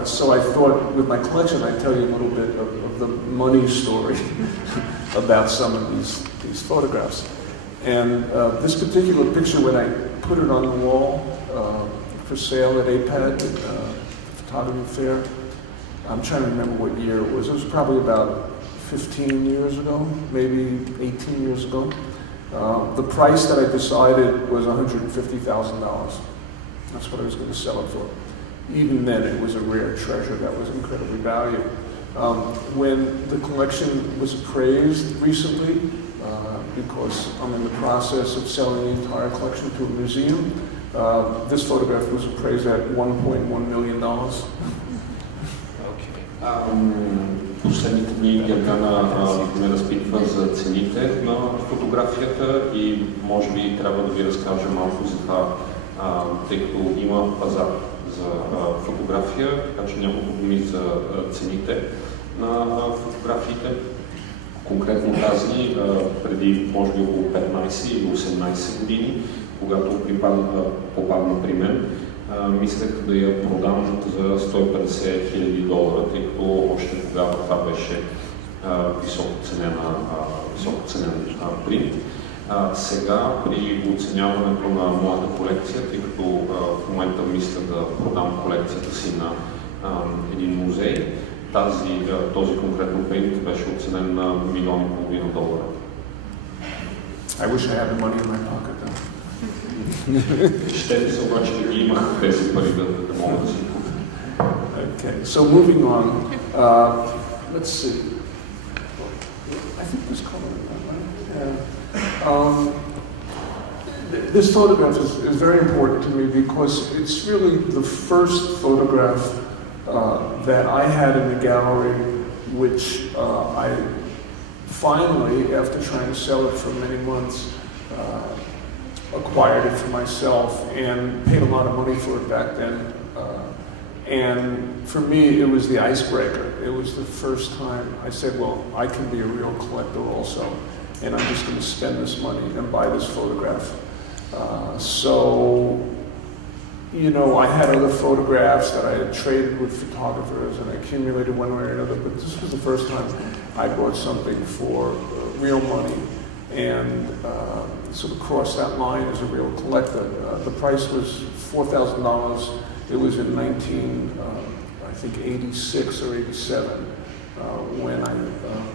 So I thought with my collection, I'd tell you a little bit of the money story about some of these photographs. And this particular picture, when I put it on the wall for sale at APAD, the photography fair, I'm trying to remember what year it was. It was probably about 15 years ago, maybe 18 years ago. The price that I decided was $150,000. That's what I was going to sell it for. Even then, it was a rare treasure that was incredibly valued. When the collection was appraised recently, because I'm in the process of selling the entire collection to a museum, this photograph was appraised at $1.1 million. Последните дни Гергана ме разпитва за цените на фотографията и може би трябва да ви разкажа малко за това, тъй като има пазар за фотография, така че няколко думи за цените на фотографиите. Конкретно тази, преди може би около 15 или 18 години, когато попадна при мен, мислех да я продам за $150,000, тъй като още тогава това беше високоценен принт. Сега при оценяването на моята колекция, тъй като в момента мисля да продам колекцията си на един музей, този конкретно принт беше оценен на $1,5 милиона. I wish I had the money in my pocket though. Ще ми се обаче да ги имах тези пари да могат да си купят. Okay, so moving on, let's see. I think this color, this photograph is very important to me because it's really the first photograph that I had in the gallery, which I finally, after trying to sell it for many months, acquired it for myself and paid a lot of money for it back then. And for me, it was the icebreaker. It was the first time I said, well, I can be a real collector also, and I'm just going to spend this money and buy this photograph. So, you know, I had other photographs that I had traded with photographers and I accumulated one way or another, but this was the first time I bought something for real money and sort of crossed that line as a real collector. The price was $4,000. It was in 86 or 87 when I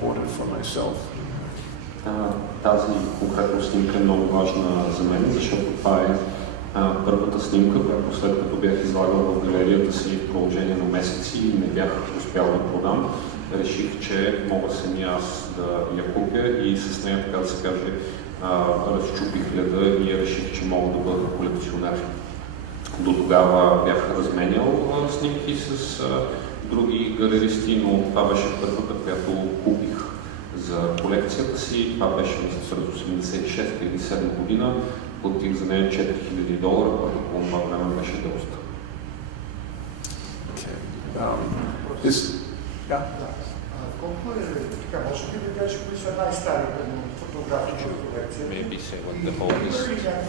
bought it for myself. Тази конкретна снимка е много важна за мен, защото това е първата снимка, която след като бях излагал в галерията си в продължение на месеци и не бях успял да продам, реших, че мога самия аз да я купя и с нея, така да се каже, разчупих леда и реших, че мога да бъда колекционер. До тогава бях разменял снимки с други галеристи, но това беше първата, която купих за колекцията си. Това беше през 86 или 7 година. Платих за нея $4,000, което по това време беше доста. Колко е така, може би да кажеш, кои са най-старите фотографии в колекция? Maybe say what the oldest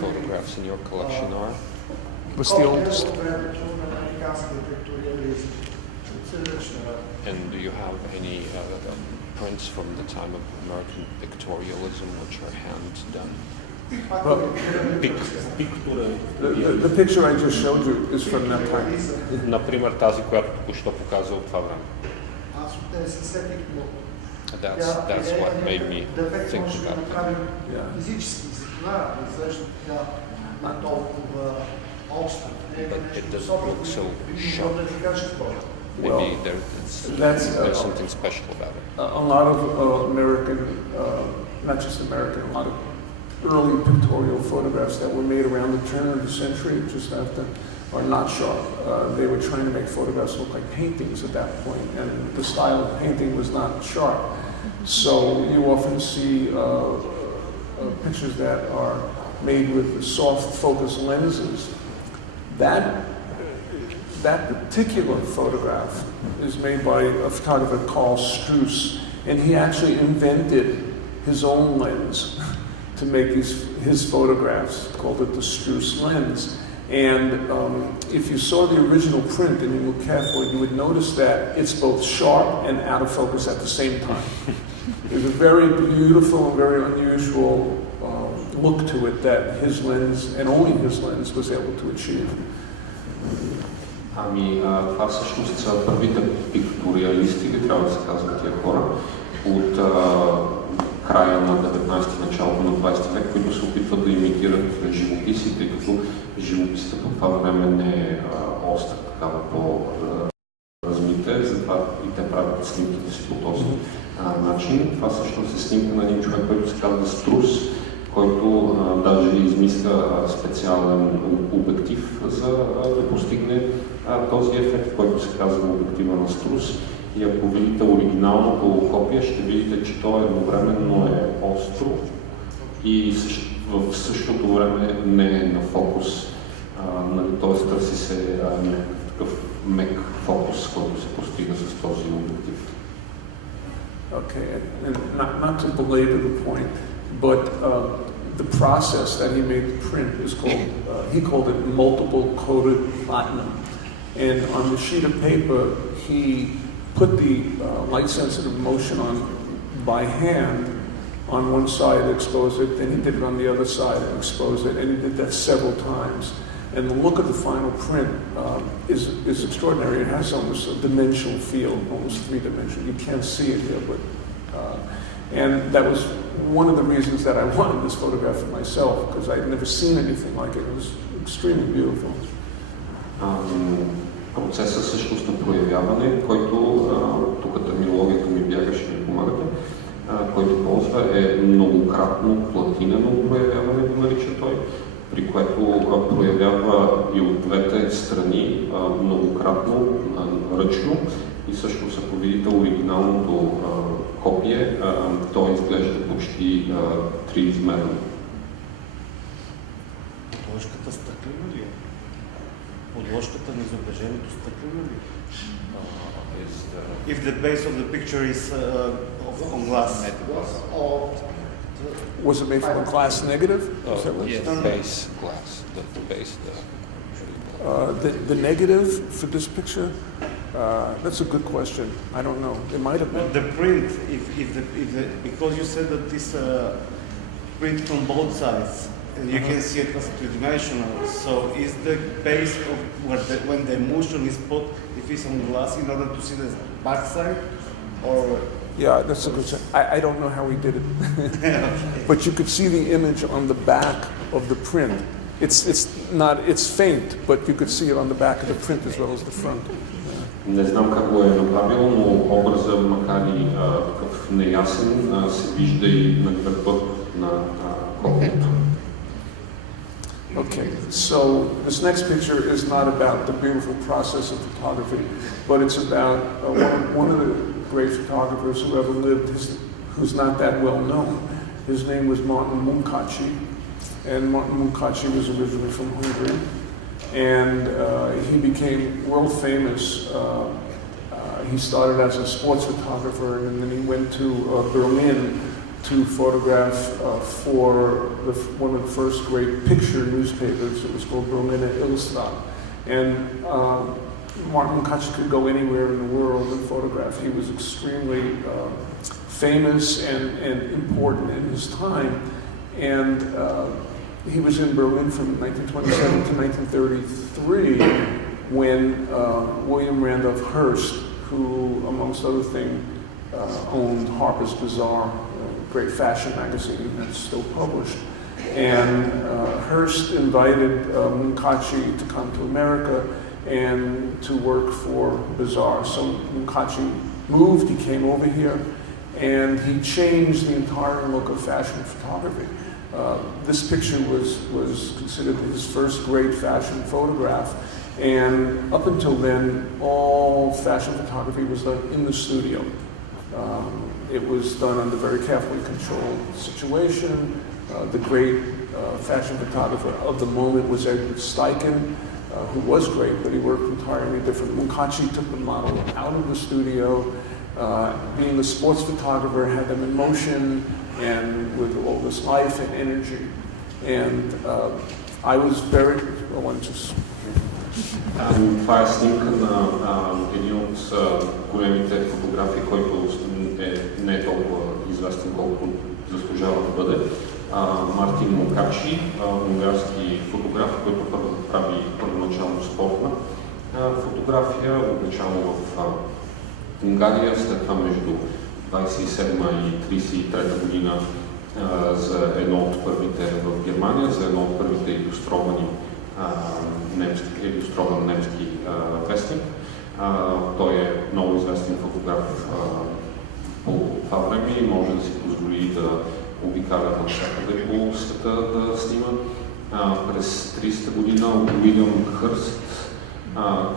photographs in your collection are. What's the oldest? And do you have any prints from the time of American pictorialism which are hand done? Well, the picture I just showed you is from that time. Например, тази, която току-що показа от това време. That's what made me think about it. But it doesn't look so sharp. Maybe there's something special about it. A lot of American, not just American, a lot of early pictorial photographs that were made around the turn of the century, just after, are not sharp. They were trying to make photographs look like paintings at that point, and the style of painting was not sharp. So you often see pictures that are made with soft focus lenses. That particular photograph is made by a photographer called Struss, and he actually invented his own lens to make his photographs, called it the Struss lens. And if you saw the original print and you look carefully, you would notice that it's both sharp and out of focus at the same time. There's a very beautiful and very unusual look to it that his lens, and only his lens, was able to achieve. Ами, това всъщност са първите пикториалисти, трябва да се казват тия хора, от края на 19-ти, началото на 20 век, които се опитват да имитират живописи, тъй като живописите по това време не е остра, такава по-размита, затова и те правят снимките си по този начин. Това всъщност е снимка на един човек, който се казва Струс, който даже измисля специален обектив, за да постигне този ефект, който се казва обектива на Струс. И ако видите оригиналното копие, ще видите, че то едновременно е остро и в същото време не е на фокус. Т.е. търси се такъв мек фокус, който се постига с този обектив. Okay, and not to belabor the point, but the process that he made the print is called, he called it multiple coated platinum. And on the sheet of paper, he put the light sensitive motion on by hand on one side, expose it, then he did it on the other side and expose it, and he did that several times. And the look of the final print is extraordinary. It has almost a dimensional feel, almost three-dimensional. You can't see it here, but and that was one of the reasons that I wanted this photograph for myself, because I had never seen anything like it. It was extremely beautiful. Процесът всъщност на проявяване, който тук терминологията ми бяга, ще ми помагате, който ползва е многократно платинено проявяване, го нарича той, при което проявява и от двете страни многократно ръчно и всъщност ако видите оригиналното копие, то изглежда почти триизмерно. Подложката стъклена ли е? Подложката на изображението стъклена ли е? If the base of the picture is on glass. Was it made from a glass negative? Yes, base glass. The base. The negative for this picture? That's a good question. I don't know. It might have been. The print, because you said that this print from both sides, and you can see it as three-dimensional. So is the base of when the emulsion is put, if it's on glass, in order to see the back side, or? Yeah, that's a good question. I don't know how he did it, but you could see the image on the back of the print. It's faint, but you could see it on the back of the print as well as the front. Не знам как го е направил, но образа, макар и такъв неясен, се вижда и на гърба на копието. Okay, so this next picture is not about the beautiful process of photography, but it's about one of the great photographers who ever lived, who's not that well known. His name was Martin Munkaci, and Martin Munkaci was originally from Hungary, and he became world famous. He started as a sports photographer, and then he went to Berlin to photograph for one of the first great picture newspapers. It was called Berliner Illustrator. And Martin Munkaci could go anywhere in the world and photograph. He was extremely famous and important in his time. And he was in Berlin from 1927 to 1933 when William Randolph Hearst, who amongst other things owned Harper's Bazaar, great fashion magazine that's still published. And Hearst invited Munkaci to come to America and to work for Bazaar. So Munkaci moved, he came over here, and he changed the entire look of fashion photography. This picture was considered his first great fashion photograph, and up until then, all fashion photography was done in the studio. It was done under very carefully controlled situation. The great fashion photographer of the moment was Edward Steichen, who was great, but he worked entirely different. Munkachi took the model out of the studio. Being a sports photographer, had them in motion and with all this life and energy. And I was very, Това е снимка на един от големите фотографии, който не е толкова известен, колкото заслужава да бъде. Мартин Мункачи, унгарски фотограф, който прави първоначално спортна фотография, отначало в Унгария, след това между 27 и 33 година за едно от първите в Германия, за едно от първите илюстрован немски вестник. Той е много известен фотограф по това време и може да си позволи да обикаля навсякъде по света да снима. През 30-та година Уилям Хърст,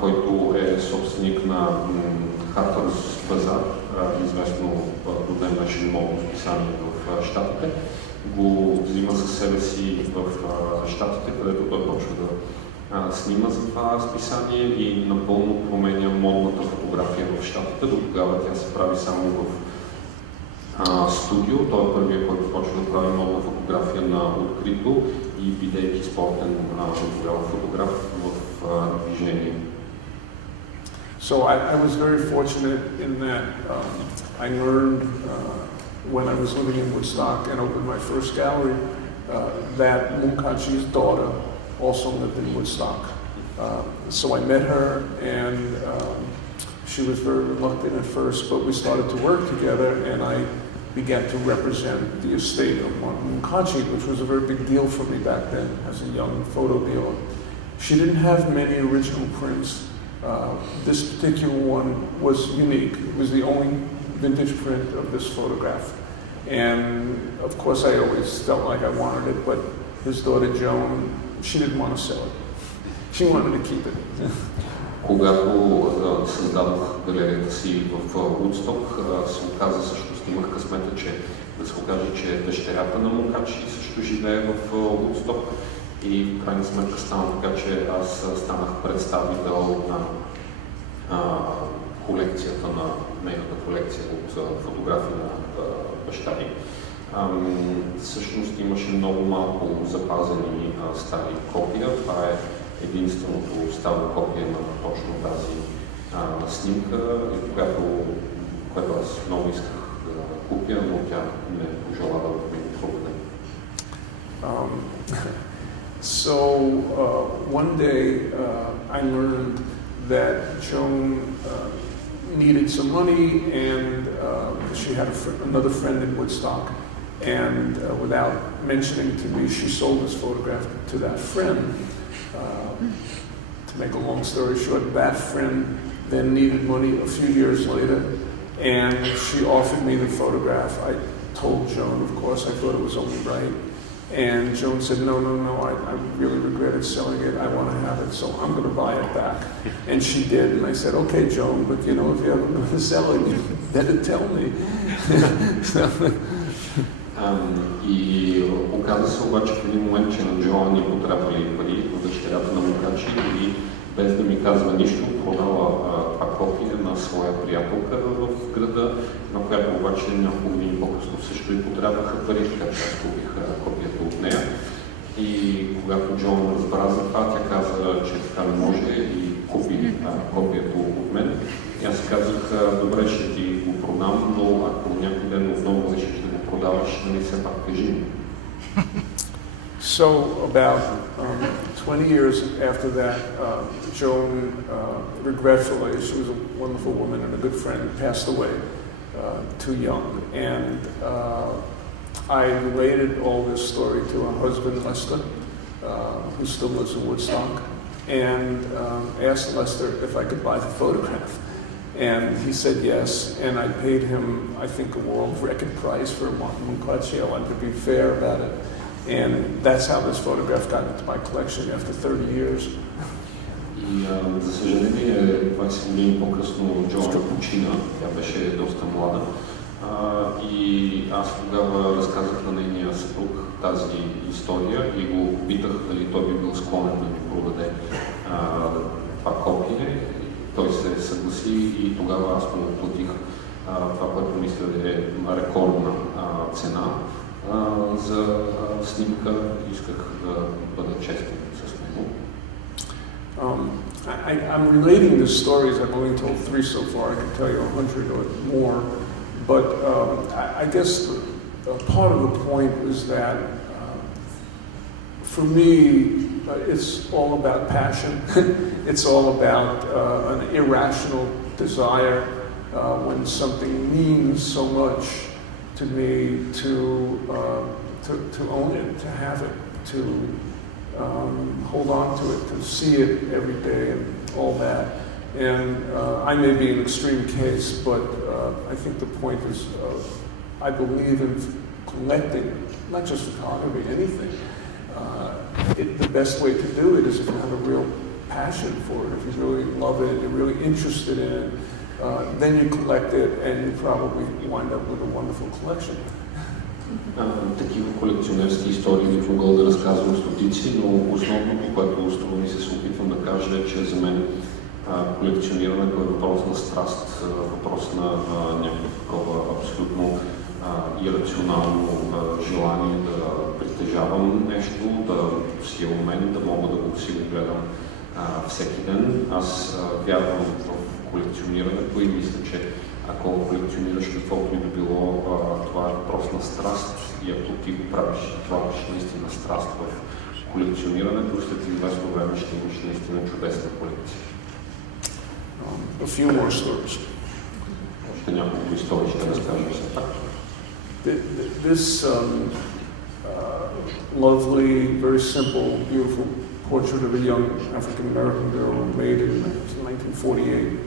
който е собственик на Хартърс Базар, известно до ден днешен модно списание в Щатите, го взима със себе си в Щатите, където той почва да снима за това списание и напълно променя модната фотография в Щатите. До тогава тя се прави само в студио. Той е първият, който почва да прави модна фотография на открито и бидейки спортен фотограф в движение. So I was very fortunate in that I learned when I was living in Woodstock and opened my first gallery that Munkachi's daughter also lived in Woodstock. So I met her and she was very reluctant at first, but we started to work together and I began to represent the estate of Munkachi, which was a very big deal for me back then as a young photo dealer. She didn't have many original prints. This particular one was unique. It was the only vintage print of this photograph. And of course I always felt like I wanted it, but his daughter Joan, she didn't want to sell it. She wanted to keep it. Когато създадох галерията си в Вудсток, се оказа всъщност, имах късмета, че да се окаже, че дъщерята на Мункачи също живее в Вудсток и в крайна сметка стана така, че аз станах представител на колекцията на нейната колекция от фотографии на баща ми. Всъщност имаше много малко запазени стари копия. Това е единственото старо копие на точно тази снимка, която аз много исках да купя, но тя не пожела да ми трудне. So one day I learned that Joan needed some money and she had another friend in Woodstock, and without mentioning to me, she sold this photograph to that friend. To make a long story short, that friend then needed money a few years later and she offered me the photograph. I told Joan, of course, I thought it was only right. And Joan said, no, I really regretted selling it. I want to have it, so I'm going to buy it back. And she did, and I said, okay, Joan, but if you're ever going to sell it, you better tell me. И оказа се обаче в един момент, че на Джоан ни потребвали пари от дъщерята на Мункачи и без да ми казва нищо, продала това копие на своя приятелка в града, на която обаче няколко години по-късно също и потребваха пари, така че аз купих копието от нея. И когато Джон разбра за това, тя каза, че така не може и купи копието от мен. И аз казах, добре, ще ти го продам, но ако някой ден отново решиш да го продаваш, нали все пак кажи ми. So about 20 years after that, Joan, regretfully, she was a wonderful woman and a good friend, passed away too young. And I related all this story to her husband, Lester, who still lives in Woodstock, and asked Lester if I could buy the photograph. And he said yes, and I paid him, I think, a world record price for Munkachi. I wanted to be fair about it. And that's how this photograph got into my collection after 30 years. И за съжаление, 20 години по-късно Джон почина, тя беше доста млада. И аз тогава разказах на нейния съпруг тази история и го питах дали той би бил склонен да ми продаде това копие. Той се съгласи и тогава аз му платих това, което мисля е рекордна цена за снимка. Исках да бъда честен с него. I'm relating the stories. I've only told 3 so far. I can tell you 100 or more. But I guess part of the point is that for me, it's all about passion. It's all about an irrational desire when something means so much to me to own it, to have it, to hold on to it, to see it every day and all that. And I may be an extreme case, but I think the point is I believe in collecting, not just photography, anything. The best way to do it is if you have a real passion for it, if you really love it, you're really interested in it, then you collect it and you probably wind up with a wonderful collection. Такива колекционерски истории бих могъл да разказвам стотици, но основното, което струва ми се опитвам да кажа е, че за мен колекционирането е въпрос на страст, въпрос на някакво такова абсолютно ирационално желание да притежавам нещо, да си е у мен, да мога да го си го гледам всеки ден. Аз вярвам в колекционирането и мисля, че ако колекционираш каквото и да било, това е въпрос на страст и ако ти го правиш, влагаш наистина страст в колекционирането, след известно време ще имаш наистина чудесна колекция. A few more stories. Още няколко истории ще разкажа все пак. This lovely, very simple, beautiful portrait of a young African-American girl made in 1948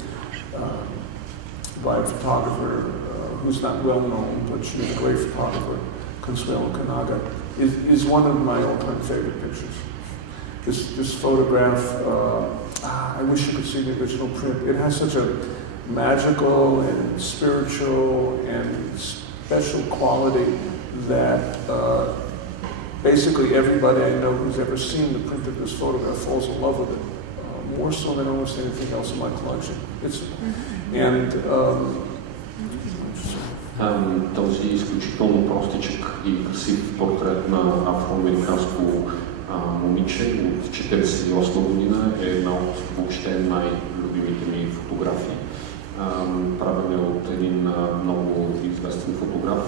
by a photographer who's not well known, but she was a great photographer, Consuelo Kanaga, is one of my all-time favorite pictures. This photograph, I wish you could see the original print. It has such a magical and spiritual and special quality that basically everybody I know who's ever seen the print of this photograph falls in love with it, more so than almost anything else in my collection. Този изключително простичък и красив портрет на афроамериканско момиче от 1948 година е една от въобще най-любимите ми фотографии. Правен е от един много известен фотограф,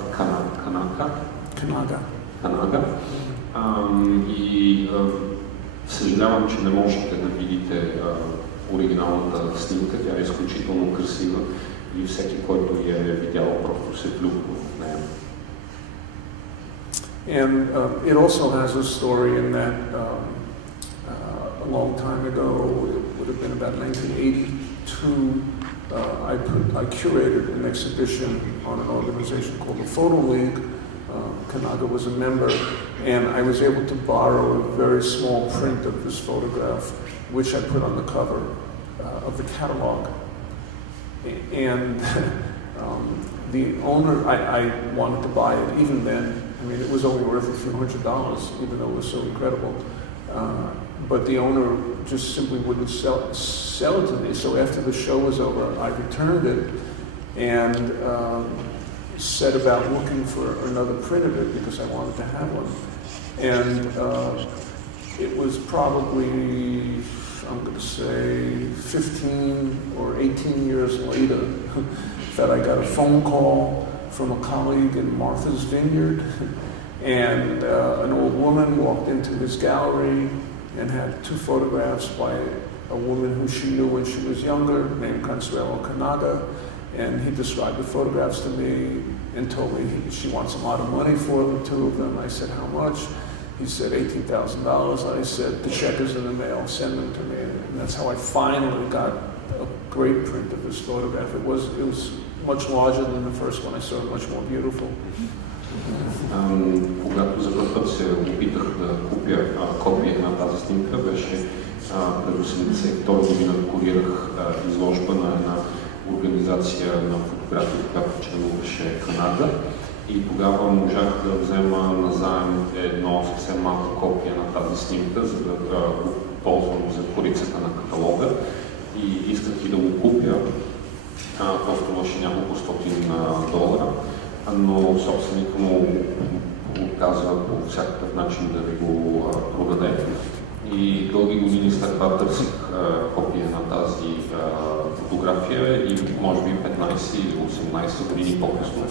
Канага. И съжалявам, че не можете да видите оригиналната снимка. Тя е изключително красива и всеки, който я е видял, просто се влюбва в нея. And it also has a story in that a long time ago, it would have been about 1982, I curated an exhibition on an organization called the Photo League. Kanaga was a member, and I was able to borrow a very small print of this photograph, which I put on the cover of the catalog. And the owner, I wanted to buy it even then. I mean, it was only worth a few $100s, even though it was so incredible. But the owner just simply wouldn't sell it to me. So after the show was over, I returned it and set about looking for another print of it because I wanted to have one. And it was probably, I'm going to say, 15 or 18 years later that I got a phone call from a colleague in Martha's Vineyard, and an old woman walked into his gallery and had 2 photographs by a woman who she knew when she was younger, named Consuelo Kanaga, and he described the photographs to me and told me she wants a lot of money for the 2 of them. I said, how much? He said, $18,000. I said, the check is in the mail, send them to me. And that's how I finally got a great print of this photograph. It was much larger than the first one. I saw it much more beautiful. Когато за първ път се опитах да купя копия на тази снимка, беше през 1982 година, курирах изложба на една организация на фотография, в която членуваше Канада. И тогава можах да взема назаем едно съвсем малко копие на тази снимка, за да го ползвам за корицата на каталога. И исках и да го купя. То струваше няколко стотин долара, но собственикът му отказа по всякакъв начин да ви го продаде. И дълги години след това търсих копия на тази фотография и може би 15 или 18 години по-късно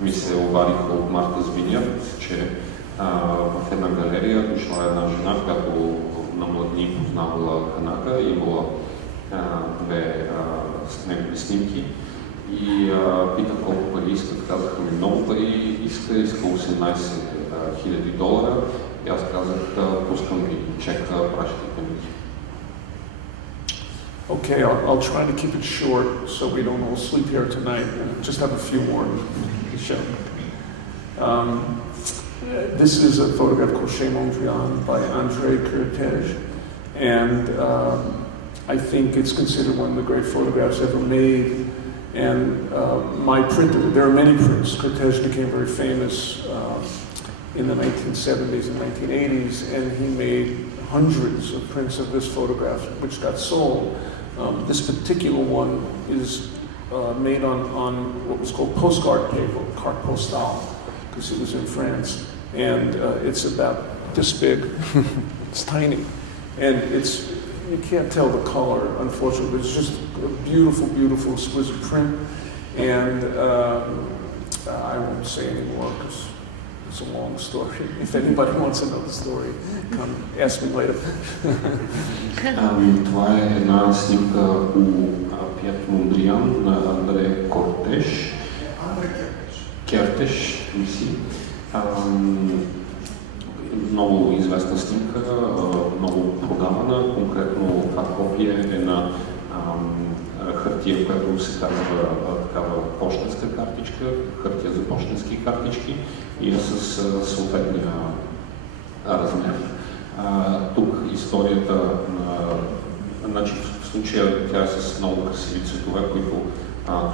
ми се обадиха от Марта Звинят, че в една галерия дошла една жена, която на младни познавала Ханака и имала две негови снимки. И питах колко пари искат. Казаха ми много пари, иска 18 000 долара. И аз казах, пускам ви чека, пращайте ми. Okay, I'll try to keep it short so we don't all sleep here tonight and just have a few more to show. This is a photograph called Chez Mondrian by André Cortège, and I think it's considered one of the great photographs ever made. And my printer, there are many prints. Cortège became very famous in the 1970s and 1980s, and he made hundreds of prints of this photograph, which got sold. This particular one is made on what was called postcard paper, carte postale, because he was in France. And it's about this big. It's tiny. And you can't tell the color, unfortunately. It's just a beautiful, beautiful, exquisite print. And I won't say any more because it's a long story. If anybody wants to know the story, come ask me later. Това е една снимка у Пиет Мондриан на Андре Кортеш. Кертеш, мисли. Много известна снимка, много продавана. Конкретно това копие е на хартия, която се казва такава пощенска картичка, хартия за пощенски картички и е с съответния размер. Тук историята значи в случая тя е с много красиви цветове, които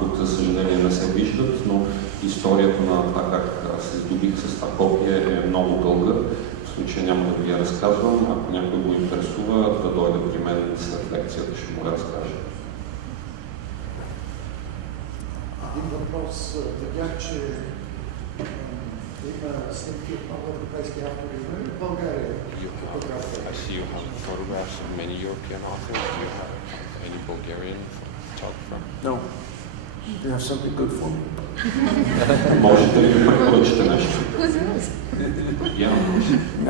тук за съжаление не се виждат, но историята на това как се здобих с това копие е много дълга. В случая няма да ви я разказвам, ако някой го интересува, да дойде при мен след лекцията, ще му я разкажа. Един въпрос. Видях, че има снимки от много европейски автори. Има ли в България фотография? I see you have photographs of many European authors. Do you have any Bulgarian photographer? No. Do you have something good for me? Можете ли да препоръчате нещо?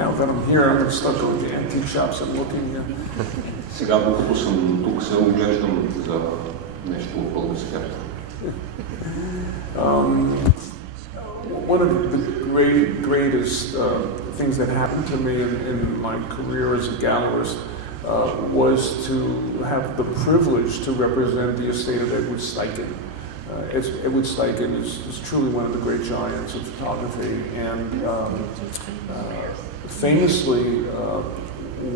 Now that I'm here, I'm going to start going to antique shops and looking. Сега, докато съм тук, се оглеждам за нещо от български автор. One of the greatest things that happened to me in my career as a gallerist was to have the privilege to represent the estate of Edward Steichen. Edward Steichen is truly one of the great giants of photography, and famously,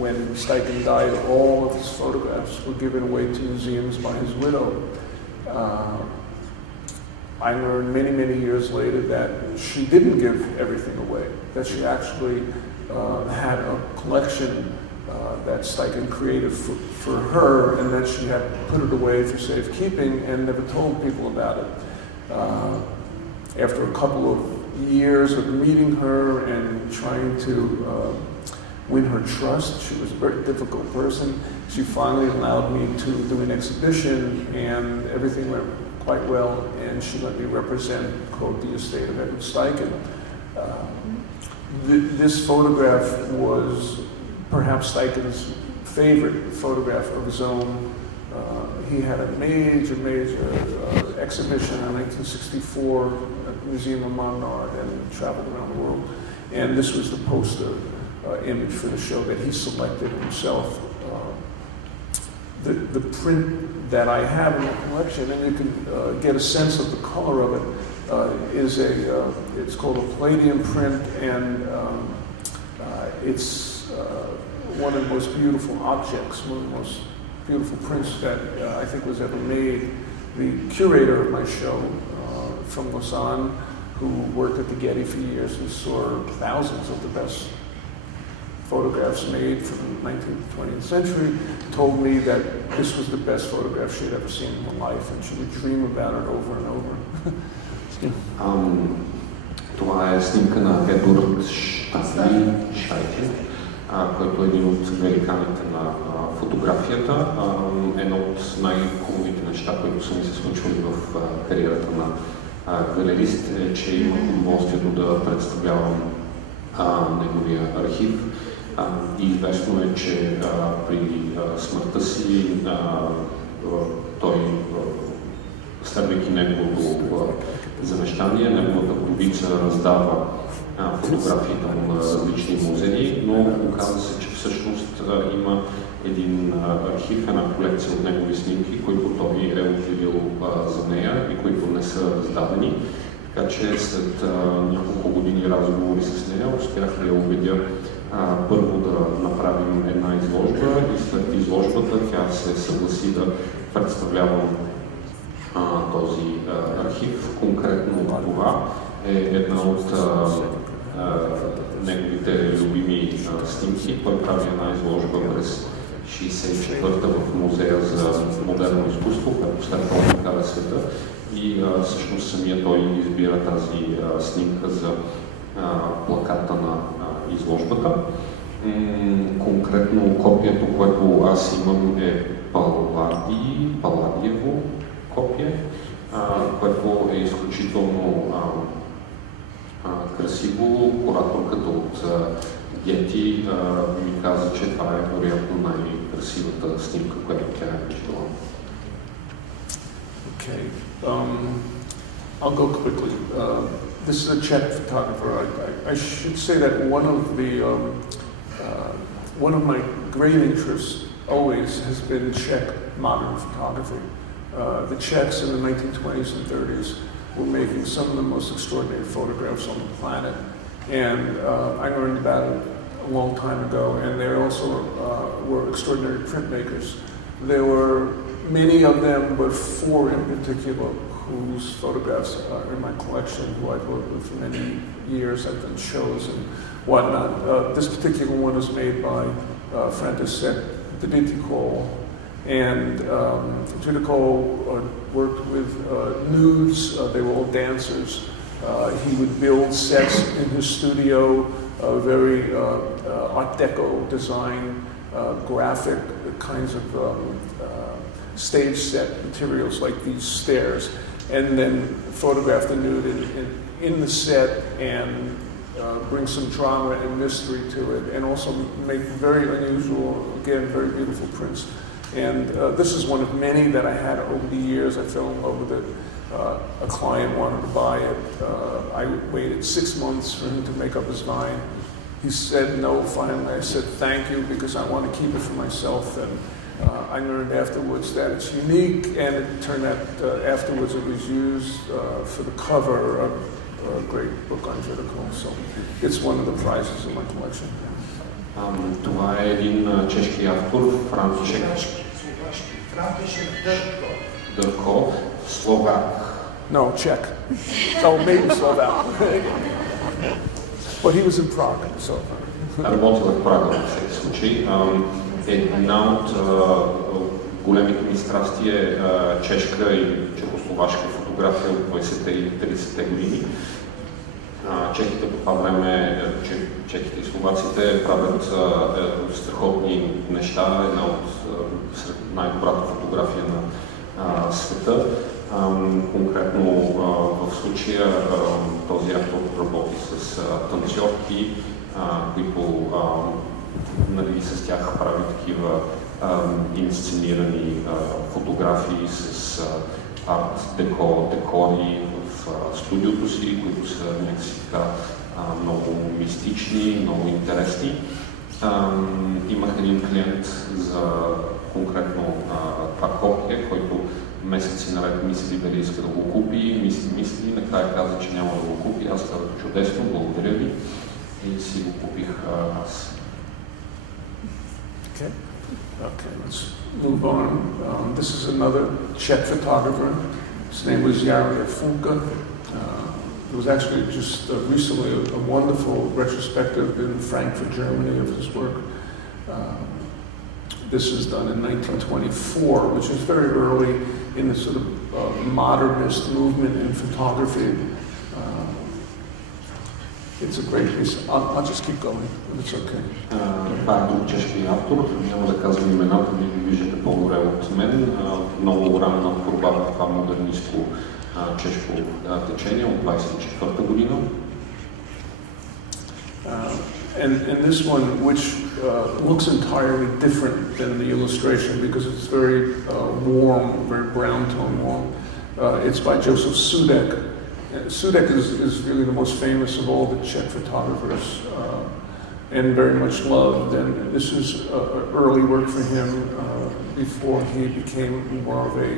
when Steichen died, all of his photographs were given away to museums by his widow. I learned many, many years later that she didn't give everything away, that she actually had a collection that Steichen created for her, and that she had put it away for safekeeping and never told people about it. After a couple of years of meeting her and trying to win her trust, she was a very difficult person, she finally allowed me to do an exhibition, and everything went quite well, and she let me represent, quote, the estate of Edward Steichen. This photograph was perhaps Steichen's favorite photograph of his own. He had a major exhibition in 1964 at the Museum of Modern Art and traveled around the world. And this was the poster image for the show that he selected himself. The print that I have in the collection, and you can get a sense of the color of it, it's called a palladium print, and it's one of the most beautiful objects, one of the most beautiful prints that I think was ever made. the curator of my show from Lausanne, who worked at the Getty for years, who saw thousands of the best photographs made from the 19th, 20th century, told me that this was the best photograph she had ever seen in her life, and she would dream about it over and over. Това е снимка на Едуард Шайхер, който е един от великаните на фотографията. Едно от най-хубавите неща, които са ми се случвали в кариерата на галерист, е, че имах удоволствието да представлявам неговия архив. И известно е, че при смъртта си той, следвайки неговото завещание, неговата вдовица раздава фотографиите му на различни музеи, но оказва се, че всъщност има един архив, една колекция от негови снимки, които той е отделил за нея и които не са раздадени. Така че след няколко години разговори с нея успях да я убедя първо да направим една изложба и след изложбата тя се съгласи да представлявам този архив. Конкретно това е една от неговите любими снимки. Той прави една изложба през 1964 в Музея за модерно изкуство, която след това покара света. И всъщност самия той избира тази снимка за плаката на изложбата. Конкретно копието, което аз имам, е Палладиево копие, което е изключително красиво. Кураторката от Getty ми каза, че това е вероятно най-красивата снимка, която тя е виждала. Okay. I'll go quickly. This is a Czech photographer. I should say that one of my great interests always has been Czech modern photography. The Czechs in the 1920s and 30s were making some of the most extraordinary photographs on the planet, and I learned about it a long time ago. And they also were extraordinary printmakers. There were many of them, but four in particular, whose photographs are in my collection, who I've worked with for many years. I've done shows and whatnot. This particular one is made by František Didikol, and Didikol worked with nudes. They were all dancers. He would build sets in his studio, very Art Deco design, graphic kinds of stage set materials like these stairs, and then photograph the nude in the set and bring some drama and mystery to it, and also make very unusual, again, very beautiful prints. And this is one of many that I had over the years. I fell in love with it. A client wanted to buy it. I waited 6 months for him to make up his mind. He said no finally. I said thank you because I want to keep it for myself. And I learned afterwards that it's unique, and it turned out afterwards it was used for the cover of a great book on Didikol. So it's one of the prizes in my collection. Това е един чешки автор, Франtišek Dърко, Словак. No, Czech. Oh, maybe Slovak. But he was in Prague, so. Работил в Прага в всеки случай. Една от големите ми страсти е чешка и чехословашка фотография от 20-те и 30-те години. Чехите по това време, чехите и словаците правят страхотни неща, една от най-добрата фотография на света. Конкретно в случая този автор работи с танцорки, които нали, с тях прави такива инсценирани фотографии с арт-деко, декори в студиото си, които са някакси така много мистични, много интересни. Имах един клиент за конкретно това копие, който месеци наред мисли дали иска да го купи, мисли, накрая каза, че няма да го купи. Аз казах чудесно, благодаря ви и си го купих аз. Okay. Okay, let's move on. This is another Czech photographer. His name was Jaromír Funke. There was actually just recently a wonderful retrospective in Frankfurt, Germany, of his work. This is done in 1924, which is very early in the sort of modernist movement in photography. It's a great piece. I'll just keep going, it's okay. Това е друг чешки автор, няма да казвам имената, вие ги виждате по-добре от мен. Много ранна творба в това модернистко чешко течение от 24-та година. And this one, which looks entirely different than the illustration because it's very warm, very brown tone warm. It's by Joseph Sudek. Sudek is really the most famous of all the Czech photographers and very much loved. And this is early work for him before he became more of a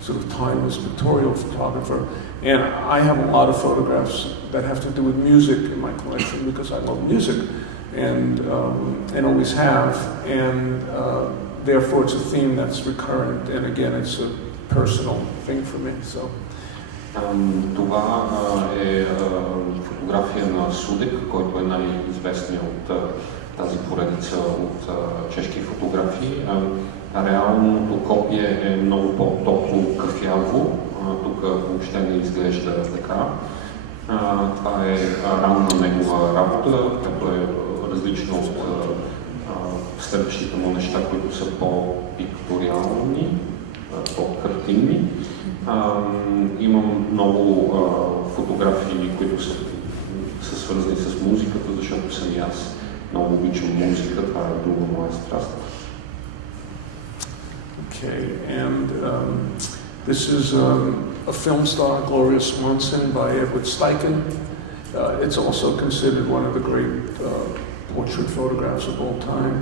sort of timeless pictorial photographer. And I have a lot of photographs that have to do with music in my collection because I love music and always have. And therefore it's a theme that's recurrent. And again, it's a personal thing for me. So. Това е фотография на Судек, който е най-известният от тази поредица от чешки фотографии. Реалното копие е много по-топло кафяво, тук въобще не изглежда така. Това е ранна негова работа, като е различна от следващите му неща, които са по-пикториални, по-картинни. Имам много фотографии, които са свързани с музиката, защото съм и аз много обичам музика, това е друга моя страст. Okay, and this is a film star, Gloria Swanson, by Edward Steichen. It's also considered one of the great portrait photographs of all time.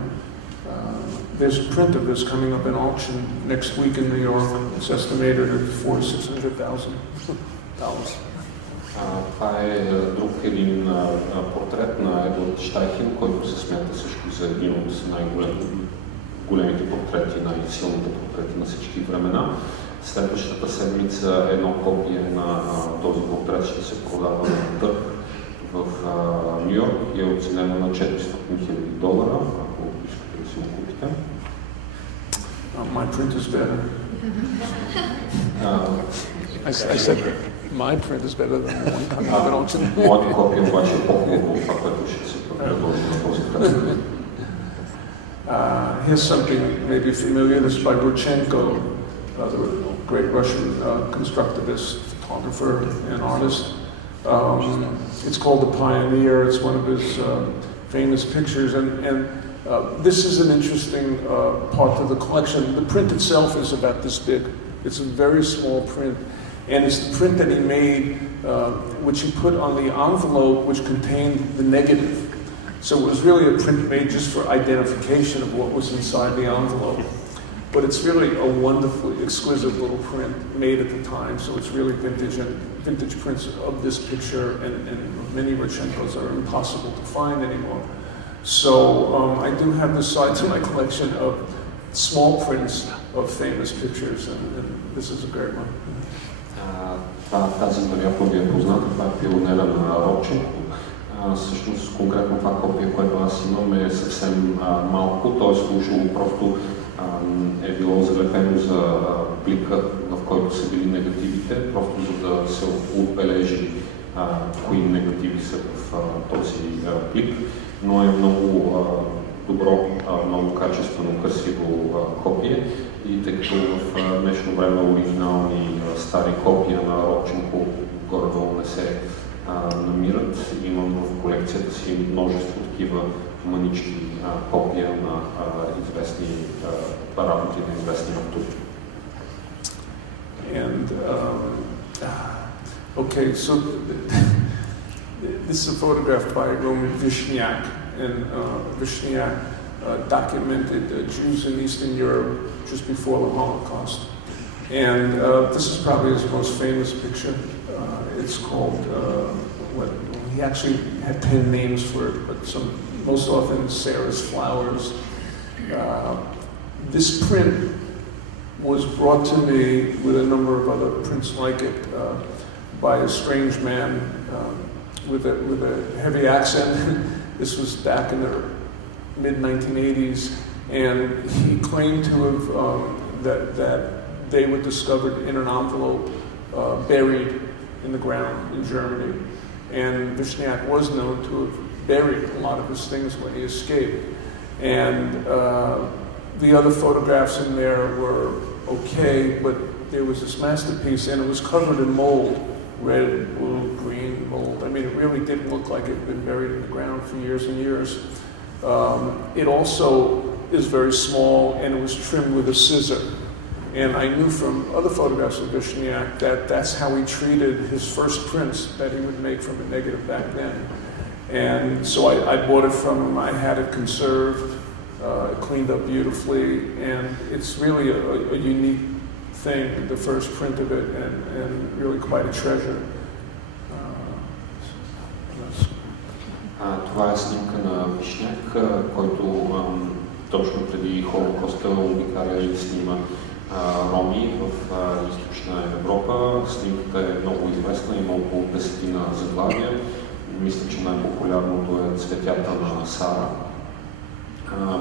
There's a print of this coming up in auction next week in New York. It's estimated at $400,000-$600,000. Това е друг един портрет на Едвард Штайхен, който се смята също за един от най-големите портрети, най-силните портрети на всички времена. Следващата седмица едно копие на този портрет ще се продава на търг в Ню Йорк и е оценено на $400,000, ако искате да си го купите. My print is better. I said my print is better than the one coming up at auction. Моето копие обаче е по-хубаво от това, което ще се предложи на този кръст. Here's something maybe familiar. This is by Rodchenko, the great Russian constructivist photographer and artist. It's called The Pioneer. It's one of his famous pictures, and this is an interesting part of the collection. The print itself is about this big. It's a very small print, and it's the print that he made, which he put on the envelope which contained the negative. So it was really a print made just for identification of what was inside the envelope. But it's really a wonderfully exquisite little print made at the time, so it's really vintage, and vintage prints of this picture and many Rodchenkos are impossible to find anymore. So I do have this side to my collection of small prints of famous pictures, and this is a great one. Тази вероятно ви е позната, това е пионера на Родченко. Всъщност конкретно това копие, което аз имам е съвсем малко, т.е. служило просто е било залепено за плика, в който са били негативите, просто за да се отбележи кои негативи са в този плик, но е много добро, много качествено, красиво копие и тъй като в днешно време оригинални стари копия на Родченко горе-долу не се намират, имам в колекцията си множество такива манички копия на известни работи на известни автори. And okay, so this is a photograph by Roman Vishniak, and Vishniak documented Jews in Eastern Europe just before the Holocaust. And this is probably his most famous picture. It's called, he actually had 10 names for it, but most often Sarah's Flowers. This print was brought to me with a number of other prints like it by a strange man with a heavy accent. This was back in the mid-1980s, and he claimed to have that they were discovered in an envelope buried in the ground in Germany. And Vishniak was known to have buried a lot of his things when he escaped. And the other photographs in there were okay, but there was this masterpiece, and it was covered in mold, red, blue, green mold. I mean, it really didn't look like it had been buried in the ground for years and years. It also is very small, and it was trimmed with a scissor. And I knew from other photographs of Vishniak that that's how he treated his first prints that he would make from a negative back then. And so I bought it from him. I had it conserved, cleaned up beautifully, and it's really a unique thing, the first print of it, and really quite a treasure. Това е снимка на Вишняк, който точно преди Холокоста обикаля и снима роми в източна Европа. Снимката е много известна, има около 10 заглавия. Мисля, че най-популярното е Цветята на Сара.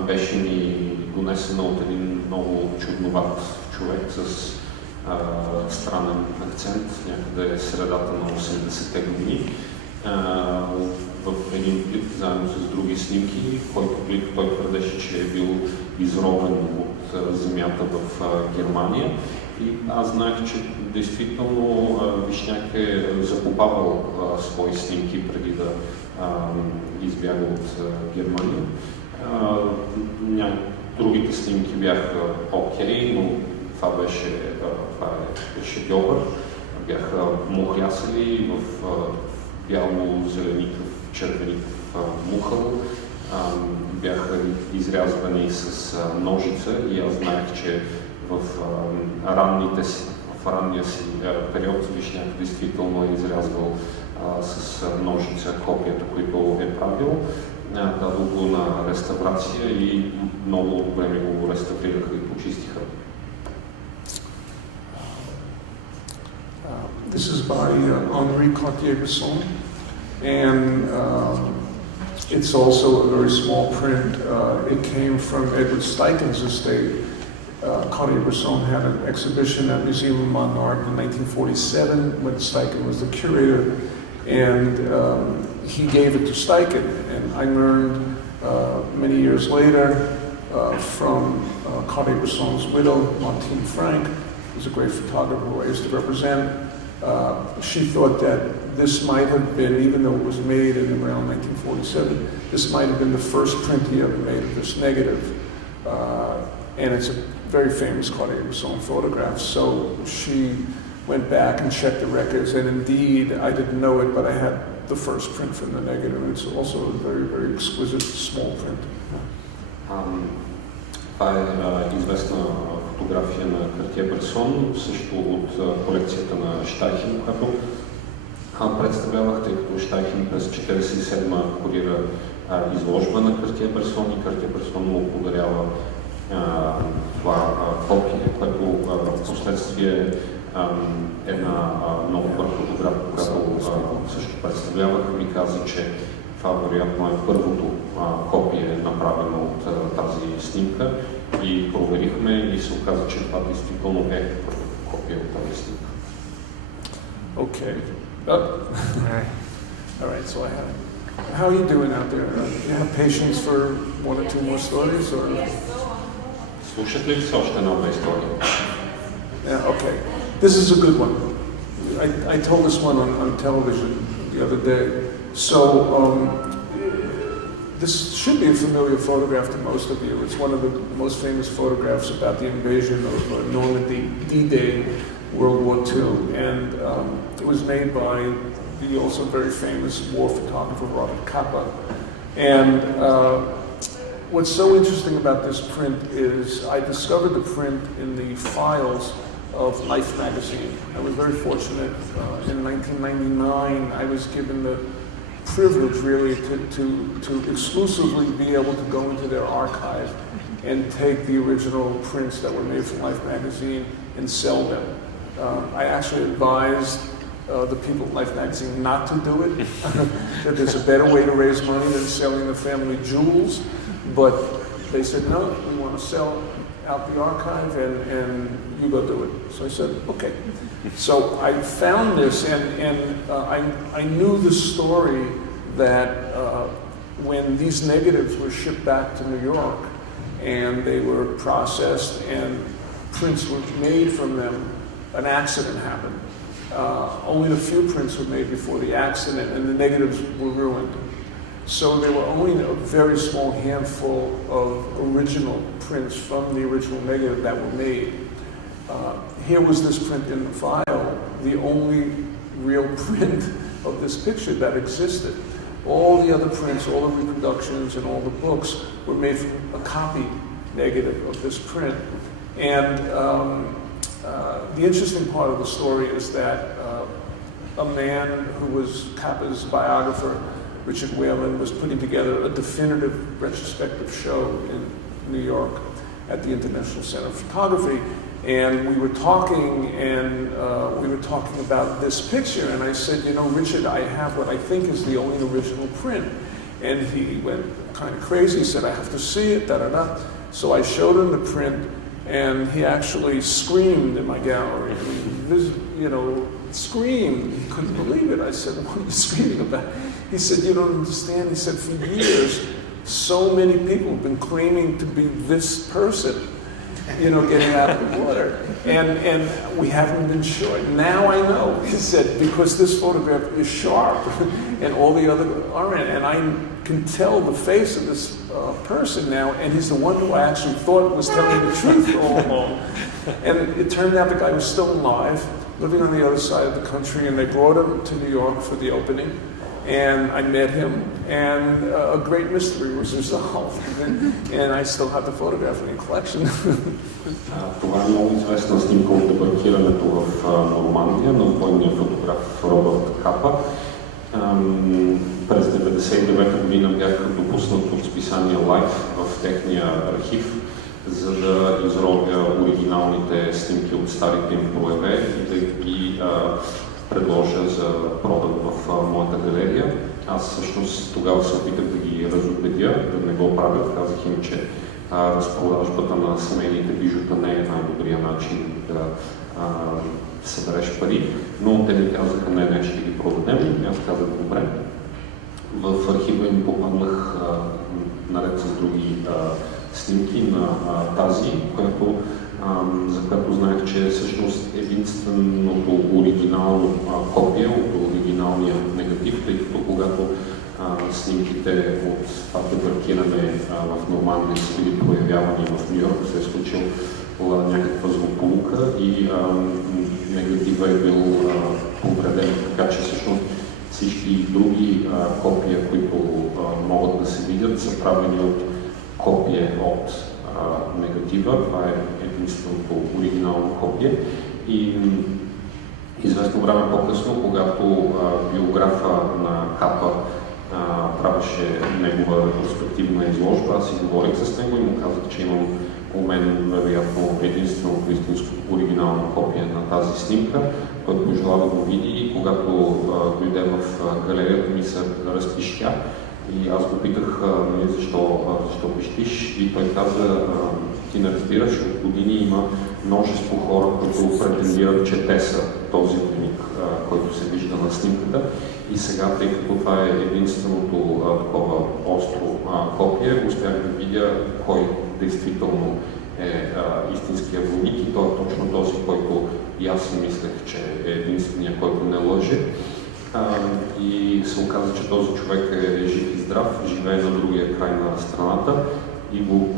Беше ни донесена от един много чудноват човек с странен акцент, някъде средата на 80-те години. В един плик, заедно с други снимки, който плик той твърдеше, че е бил изровен от земята в Германия. И аз знаех, че действително Вишняк е закопавал свои снимки преди да избяга от Германия. Другите снимки бяха окей, но това беше добър. Бяха мухлясали в бяло-зеленикъв, червеникъв мухъл. Бяха изрязвани с ножица и аз знаех, че в ранния си период Вишняк действително е изрязвал с ножица копията, които е правил. Дадох го на реставрация и много време го реставрираха и почистиха. This is by Henri Cartier-Bresson, and it's also a very small print. It came from Edward Steichen's estate. Cartier-Bresson had an exhibition at Museum of Modern Art in 1947 when Steichen was the curator, and he gave it to Steichen. And I learned many years later from Cartier-Bresson's widow, Martine Frank, who's a great photographer who I used to represent. She thought that this might have been, even though it was made in around 1947, this might have been the first print he ever made of this negative. And it's a very famous Cartier-Bresson photograph. So she went back and checked the records, and indeed, I didn't know it, but I had the first print from the negative. It's also a very, very exquisite small print. Това е известна фотография на Картие-Бресон, също от колекцията на Штайхен, която представлявах, тъй като Штайхен през 1947 курира изложба на Картие-Бресон и Картие-Бресон му подарява това копие, което в последствие една много добър фотограф, която също представлявах, ми каза, че това вероятно е първото копие, направено от тази снимка, и проверихме и се оказа, че това действително е първо копие от тази снимка. Okay. All right, so how are you doing out there? You have patience for one or two more stories? Or? Слушат ли все още една история? Yeah, okay. This is a good one. I told this one on television the other day. So this should be a familiar photograph to most of you. It's one of the most famous photographs about the invasion of Normandy, D-Day, World War II. And it was made by the also very famous war photographer Robert Capa. And what's so interesting about this print is I discovered the print in the files of Life magazine. I was very fortunate. In 1999, I was given the privilege really to exclusively be able to go into their archive and take the original prints that were made for Life magazine and sell them. I actually advised the people at Life magazine not to do it, that there's a better way to raise money than selling the family jewels, but they said, no, we want to sell out the archive and you go do it. So I said, okay. So I found this and I knew the story that when these negatives were shipped back to New York and they were processed and prints were made from them, an accident happened. Only a few prints were made before the accident and the negatives were ruined. So there were only a very small handful of original prints from the original negative that were made. Here was this print in the file, the only real print of this picture that existed. All the other prints, all the reproductions and all the books were made from a copy negative of this print. And the interesting part of the story is that a man who was Kappa's biographer, Richard Whalen, was putting together a definitive retrospective show in New York at the International Center of Photography. And we were talking about this picture, and I said, you know, Richard, I have what I think is the only original print. And he went kind of crazy. He said, I have to see it, da-da-da. So I showed him the print, and he actually screamed in my gallery. You know, screamed. He couldn't believe it. I said, what are you screaming about? He said, you don't understand. He said, for years, so many people have been claiming to be this person, you know, getting out of the water. And we haven't been sure. Now I know, he said, because this photograph is sharp and all the other aren't. And I can tell the face of this person now, and he's the one who I actually thought was telling the truth all along. And it turned out the guy was still alive, living on the other side of the country, and they brought him to New York for the opening. And I met him, and a great mystery was resolved. And I still have the photograph in the collection. Това е много известна снимка от дебаркирането в Нормандия на двойния фотограф Робърт Капа. През 1999 година бях допуснат от списание Life в техния архив, за да изробя оригиналните снимки от старите им прояве и да ги предложа за продан в моята галерия. Аз всъщност тогава се опитах да ги разобедя, да не го правят. Казах им, че разпродажбата на семейните бижута не е най-добрият начин да събереш пари, но те ми казаха, не, ще ги продадем. Аз казах, добре. В архива им попаднах наред с други снимки на тази, за която знаех, че е всъщност единственото оригинално копие от оригиналния негатив, тъй като когато снимките от това дебаркиране в Нормандия са били проявявани в Ню Йорк, се е случил някаква злополука и негатива е бил повреден, така че всъщност всички други копия, които могат да се видят, са правени от копие от негатива. Това е единственото оригинално копие. И известно време по-късно, когато биографа на Капа правеше негова ретроспективна изложба, аз си говорих с него и му казах, че имам у мен вероятно единственото истинско оригинално копие на тази снимка, който пожела да го види и когато дойде в галерията ми се разпищя. И аз го питах, защо пищиш, и той каза, ти не разбираш, от години има множество хора, които претендират, че те са този войник, който се вижда на снимката. И сега, тъй като това е единственото такова остро копие, успях да видя кой действително е истинския войник и той е точно този, който и аз си мислех, че е единствения, който не лъже. И се оказа, че този човек е жив и здрав, живее на другия край на страната и го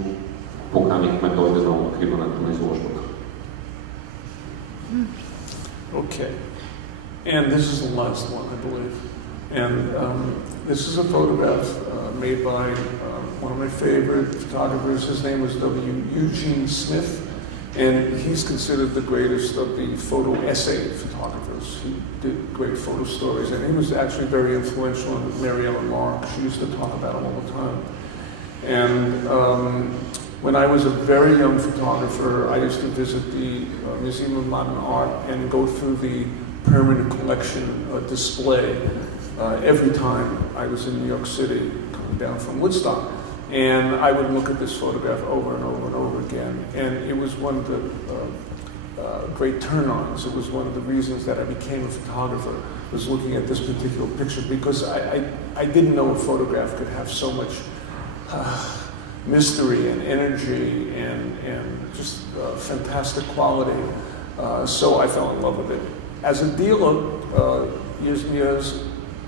поканихме дойде на откриването на изложбата. Okay, and this is the last one, I believe. And this is a photograph made by one of my favorite photographers. His name was Eugene Smith, and he's considered the greatest of the photo essay photographers. He did great photo stories, and he was actually very influential on Mary Ellen Mark. She used to talk about him all the time. And When I was a very young photographer, I used to visit the Museum of Modern Art and go through the permanent collection display every time I was in New York City, coming down from Woodstock. And I would look at this photograph over and over and over again. And it was one of the great turn-ons. It was one of the reasons that I became a photographer, was looking at this particular picture, because I didn't know a photograph could have so much mystery and energy and just fantastic quality. So I fell in love with it. As a dealer, years and years,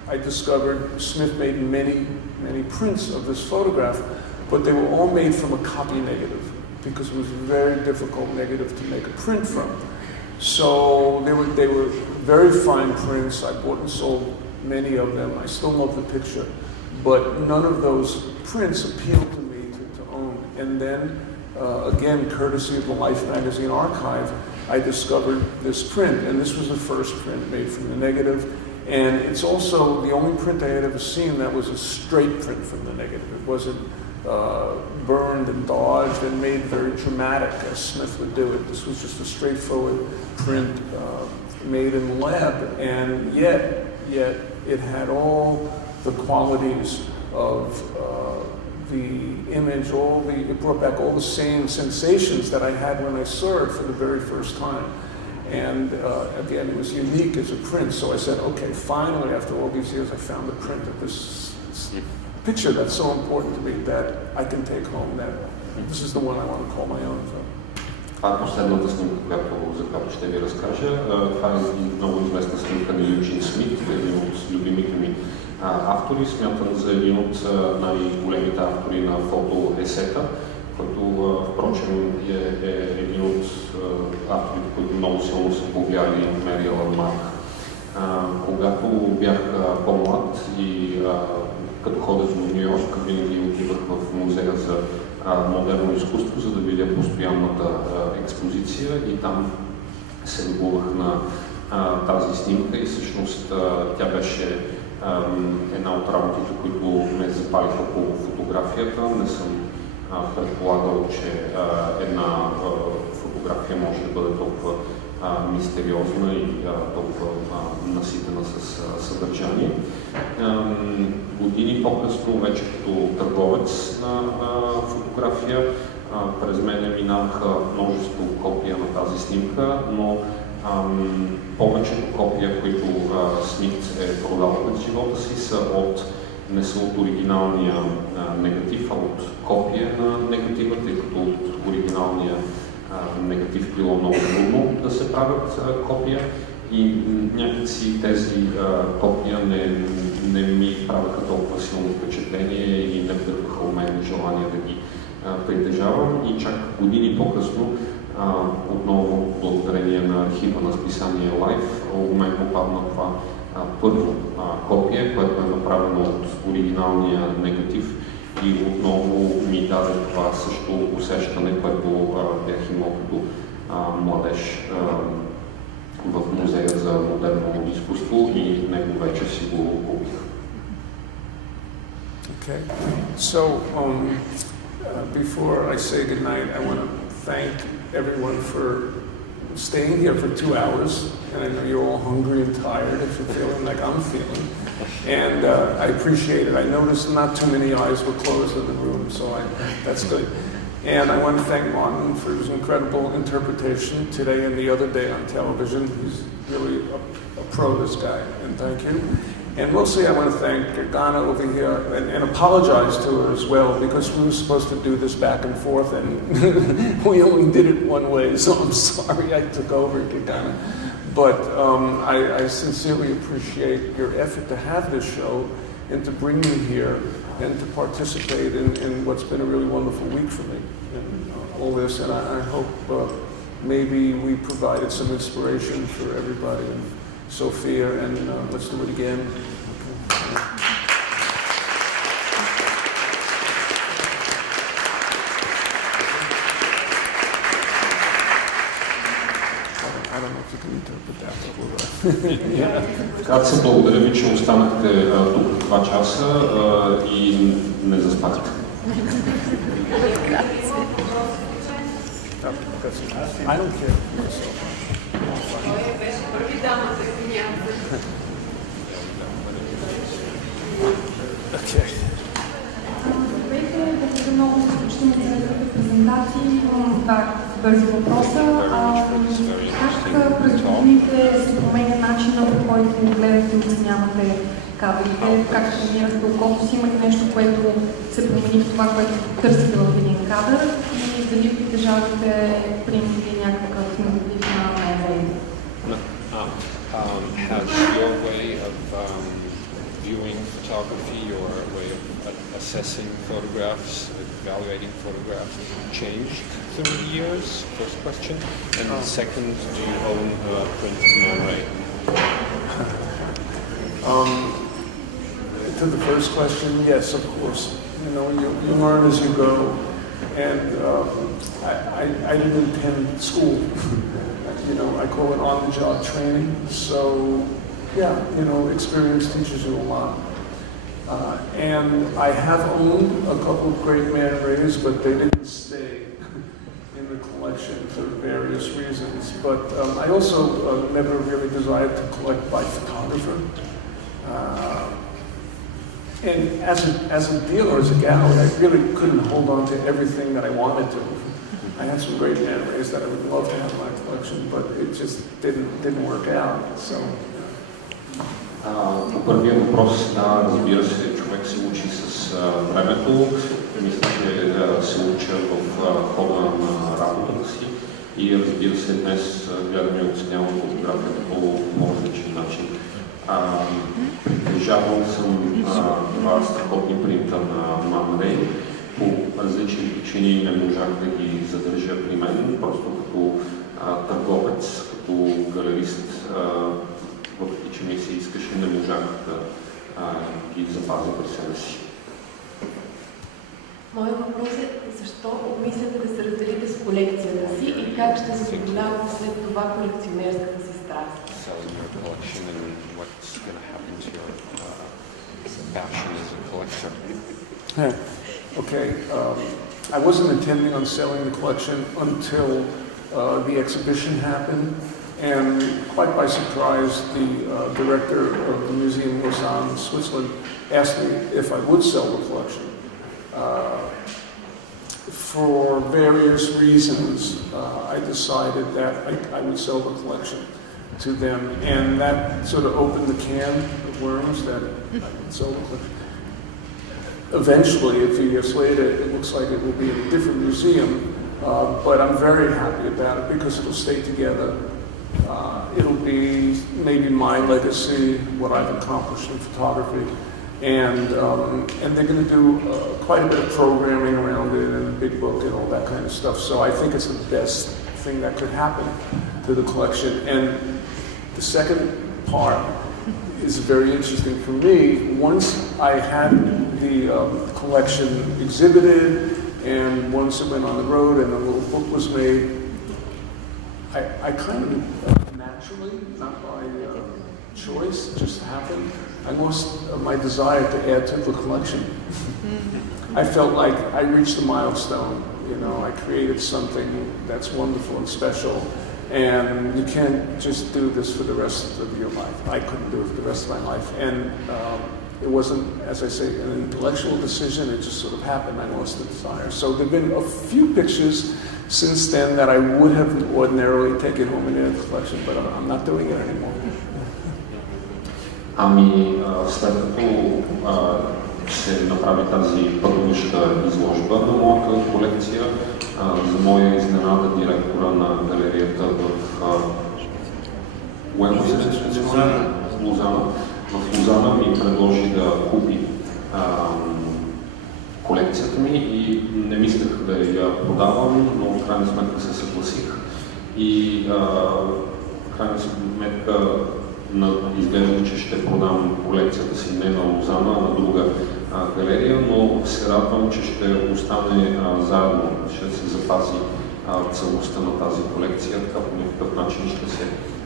I discovered Smith made many prints of this photograph, but they were all made from a copy negative, because it was a very difficult negative to make a print from. So they were very fine prints. I bought and sold many of them. I still love the picture, but none of those prints appealed to me to own. And then, again, courtesy of the Life magazine archive, I discovered this print, and this was the first print made from the negative. And it's also the only print I had ever seen that was a straight print from the negative. It wasn't burned and dodged and made very dramatic, as Smith would do it. This was just a straightforward print made in the lab, and yet it had all the qualities of the image, it brought back all the same sensations that I had when I saw it for the very first time. And again, it was unique as a print, so I said, okay, finally, after all these years, I found the print of this picture that's so important to me that I can take home, that this is the one I want to call my own. So. Това е последната снимка, за която ще ви разкажа. Това е много известна снимка на Юджин Смит, един от любимите ми автори, смятан за един от най-големите автори на фотоесета, който, впрочем, е един от авторите, които много силно са повлияли Мери Елън Марк. Когато бях по-млад и като ходех в Ню Йорк, винаги отивах в музея за модерно изкуство, за да видя постоянната експозиция, и там се любовах на тази снимка, и всъщност тя беше една от работите, които ме запалиха по фотографията. Не съм предполагал, че една фотография може да бъде толкова мистериозна и толкова наситена с съдържание. Години по-късно, вече като търговец на фотография, през мене минаха множество копия на тази снимка, но повечето копия, които Смит е продал през живота си, не са от оригиналния негатив, а от копия на негатива, тъй като от оригиналния негатив било много трудно да се правят копия, и някакси тези копия не ми правяха толкова силно впечатление и не вдъхваха у мен желание да ги притежавам. И чак години по-късно, отново благодарение на архива на списание Life, у мен попадна това първо копие, което е направено от оригиналния негатив, и отново ми даде това също усещане, което бях имал като младеж в музея за модерно изкуство, и него вече си го купих. Okay, so before I say goodnight, I want to thank everyone for staying here for 2 hours, and I know you're all hungry and tired if you're feeling like I'm feeling, and I appreciate it. I noticed not too many eyes were closed in the room, so that's good. And I want to thank Martin for his incredible interpretation today and the other day on television. He's really a pro, this guy, and thank you. And mostly I want to thank Ghana over here and apologize to her as well, because we were supposed to do this back and forth, and we only did it one way, so I'm sorry I took over Ghana. But I sincerely appreciate your effort to have this show and to bring me here and to participate in what's been a really wonderful week for me, and all this. And I hope maybe we provided some inspiration for everybody. And Sofia, and let's do it again. Okay. I don't know if you can interpret that, but Вкратце, благодаря ви, че останахте тук 2 часа и не заспахте. I don't care myself. Okay. Здравейте, благодаря много за изключително интересните презентации. Имам два бързи въпроса. Как през годините се променя начина, по който гледате и оценявате кадрите, как тренирахте окото си, има ли нещо, което се промени в това, което търсите в един кадър и дали притежавате примите някакъв негатив на евреите? Has your way of viewing photography, your way of assessing photographs, evaluating photographs changed through the years? First question. And second, do you own a print Man Ray? To the first question, yes, of course. You know, you learn as you go, and I didn't attend school. You know, I call it on-the-job training. So, yeah, you know, experience teaches you a lot. And I have owned a couple of great Man Rays, but they didn't stay in the collection for various reasons. But I also never really desired to collect by photographer. And as a dealer, as a gallery, I really couldn't hold on to everything that I wanted to. I had some great Man Rays that I would love to have in my collection, but it just didn't work out. So. По първия въпрос, да, разбира се, човек се учи с времето. Мисля, че се уча в хода на работата си и разбира се, днес гледам и оценявам фотографията по много различен начин. Притежавал съм два страхотни принта на Man Ray. По различни причини не можах да ги задържа при мен, просто като търговец, като галерист, въпреки че ми се искаше, не можах да ги запазя при себе си. Моят въпрос е защо обмисляте да се разделите с колекцията си и как ще задоволявате след това колекционерската си страст? Selling your collection and what's going to happen to your passion as a collector? Okay, I wasn't intending on selling the collection until the exhibition happened, and quite by surprise, the director of the Museum Lausanne, Switzerland, asked me if I would sell the collection. For various reasons, I decided that I would sell the collection to them, and that sort of opened the can of worms that I would sell the collection. Eventually, a few years later, it looks like it will be in a different museum, but I'm very happy about it because it'll stay together. It'll be maybe my legacy, what I've accomplished in photography, and they're going to do quite a bit of programming around it and a big book and all that kind of stuff. So I think it's the best thing that could happen to the collection. And the second part is very interesting for me. Once I had the collection exhibited, and once it went on the road and a little book was made, I kind of naturally, not by choice, just happened, I lost my desire to add to the collection. I felt like I reached a milestone, you know, I created something that's wonderful and special, and you can't just do this for the rest of your life. I couldn't do it for the rest of my life, and it wasn't, as I say, an intellectual decision, it just sort of happened, I lost the desire. So there have been a few pictures since then that I would have ordinarily taken home in the collection, but I'm not doing it anymore. След като се направи тази пътуваща изложба на моята колекция, за моя изненада директора на галерията в Лозана ми предложи да купи колекцията ми и не мислех да я продавам, но в крайна сметка се съгласих и в крайна сметка изглежда, че ще продам колекцията си не на Лозана, а на друга галерия, но се радвам, че ще остане заедно, ще се запази целостта на тази колекция, така по някакъв начин ще се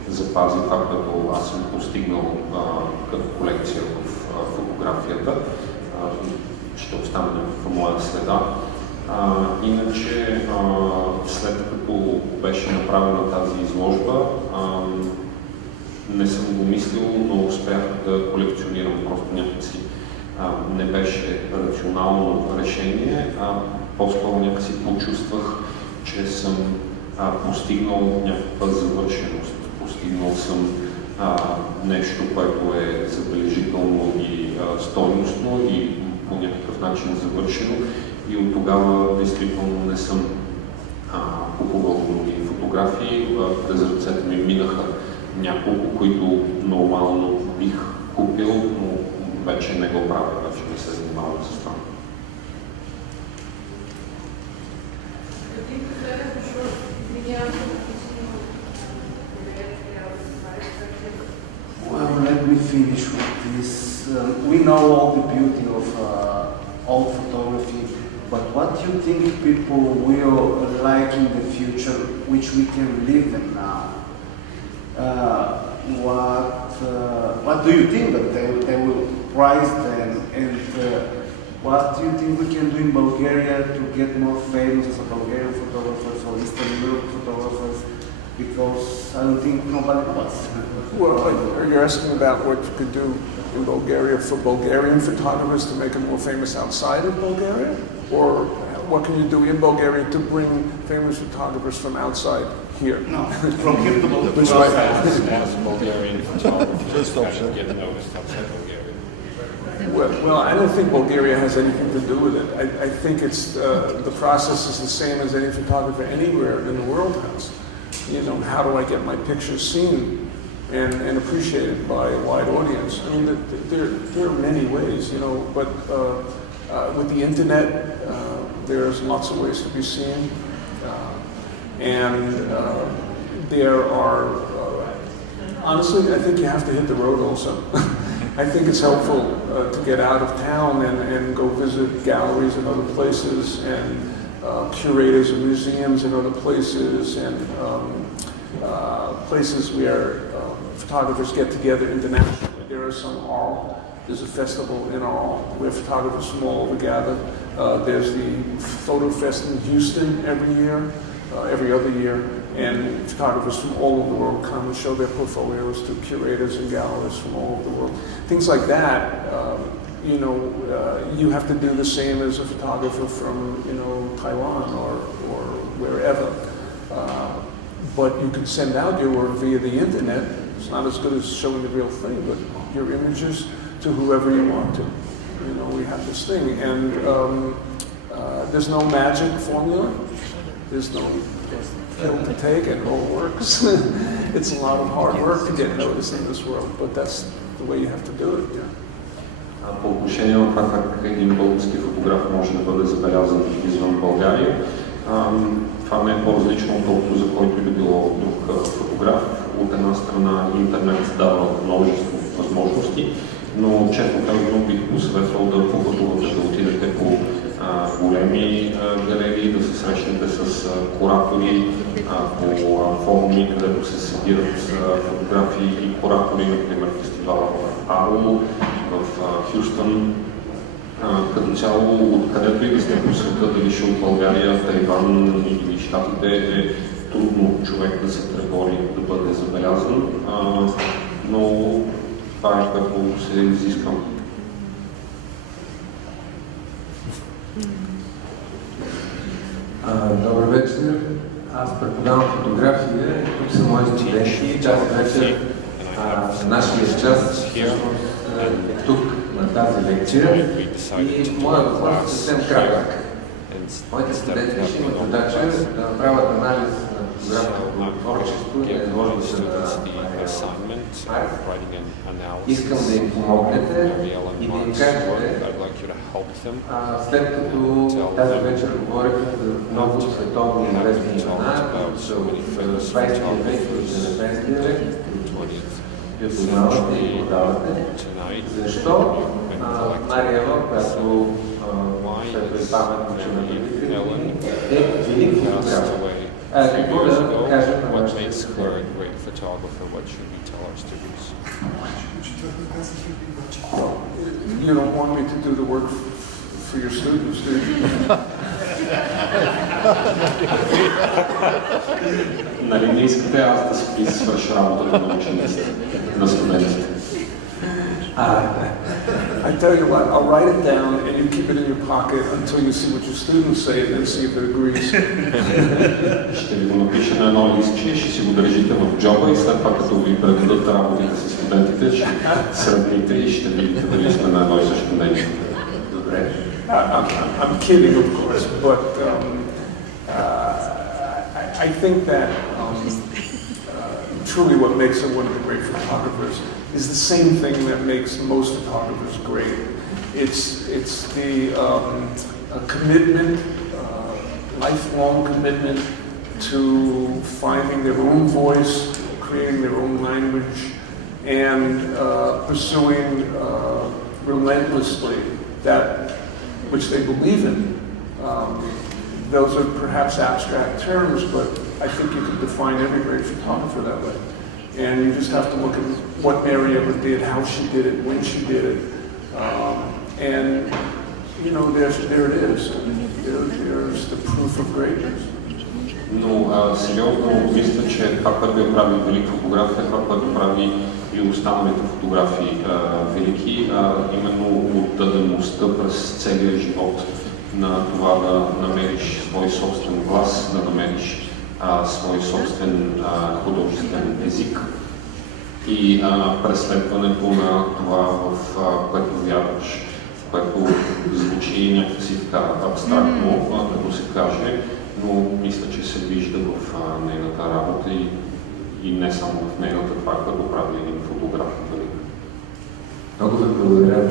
запази това, което аз съм постигнал като колекция в фотографията. Ще остане в моя следа. Иначе, след като беше направена тази изложба. Не съм го мислил, но успях да колекционирам просто някакси. Не беше рационално решение, по-скоро някакси почувствах, че съм постигнал някаква завършеност. Постигнал съм нещо, което е забележително и стойностно и по някакъв начин завършено. И от тогава действително не съм купувал други фотографии. През ръцете ми минаха няколко, които нормално бих купил, но вече не го правя, вече не се занимавам с това. Well, let me finish with this. We know all the beauty of old photography, but what do you think people will like in the future, which we can live them now? What do you think that they will prize them, and what do you think we can do in Bulgaria to get more famous as a Bulgarian photographers or Eastern Europe photographers? Because I don't think nobody knows. Well, are you asking about what you could do in Bulgaria for Bulgarian photographers to make them more famous outside of Bulgaria? Or what can you do in Bulgaria to bring famous photographers from outside here? No, from here to Which Bulgaria. As Bulgarian photographers kind of get noticed outside Bulgaria. Well, I don't think Bulgaria has anything to do with it. I think it's the process is the same as any photographer anywhere in the world has. You know, how do I get my pictures seen and appreciated by a wide audience? I mean, there are many ways, you know, but with the internet, there's lots of ways to be seen. There are, honestly, I think you have to hit the road also. I think it's helpful to get out of town and go visit galleries in other places and curators of museums in other places and places where photographers get together internationally. There are some Arles. There's a festival in Arles where photographers from all over gather. There's the Photo Fest in Houston every other year, and photographers from all over the world come and show their portfolios to curators and galleries from all over the world. Things like that, you have to do the same as a photographer from, Taiwan or wherever. But you can send out your work via the internet. It's not as good as showing the real thing, but your images to whoever you want to. We have this thing, and there's no magic formula. There's no pill to take, and it all works. It's a lot of hard work to get noticed in this world, but that's the way you have to do it. Yeah. По отношение на това как един български фотограф може да бъде забелязан извън България, това не е по-различно отколкото за който би било друг фотограф. От една страна интернет дава множество възможности, но честно казано бих посъветвал да попътувате, да отидете по големи галерии, да се срещнете с куратори, по форуми, където се събират фотографии и куратори, например фестивала в Арл, в Хюстън. Като цяло, откъдето и да сте по света, дали ще от България, Тайван или Щатите, е трудно човек да се пребори да бъде забелязан, но това е което се изисква. Добър вечер. Аз преподавам фотография. Тук са мои студенти. Тази вечер нашия част е тук на тази лекция. И моят въпрос е съвсем кратък. Моите студенти ще имат задача да направят анализ на фотографското творчество и да изложат следната. Искам да им помогнете и да им кажете, след като тази вечер говорихме за много световни известни имена, които са от 20 век и от 19 век, ви познавате и продавате. Защо Мариева, която след е паметниче на Дмитрий, е велик фотограф? Какво да кажем на вашите студенти? You don't want me to do the work for your students, do you? Нали, не искате аз да свърша работата на учениците, на студентите. I tell you what, I'll write it down and you keep it in your pocket until you see what your students say and then see if it agrees. Ще ви го напиша на едно листче, ще си го държите в джоба и след това като ви предадат работите с студентите, ще сравните и ще видите дали сме на едно и също мнение. Добре. I'm kidding, of course, but I think that truly what makes her one of the great photographers is the same thing that makes most photographers great. It's the commitment, lifelong commitment to finding their own voice, creating their own language, and pursuing relentlessly that which they believe in. Those are perhaps abstract terms, but I think you could define every great photographer that way. And you just have to look at what Marietta did, how she did it, when she did it. And, you know, there it is. There's the proof of greatness. Но сериозно мисля, че това, което я прави велик фотограф, е това, което прави и останалите фотографии велики, именно отдадеността през целия живот на това да намериш свой собствен глас, да намериш свой собствен художествен език и преследването на това, в което вярваш, което звучи някакси така абстрактно, като се каже, но мисля, че се вижда в нейната работа и не само в нейната, това, което прави един фотограф. Много ви благодаря.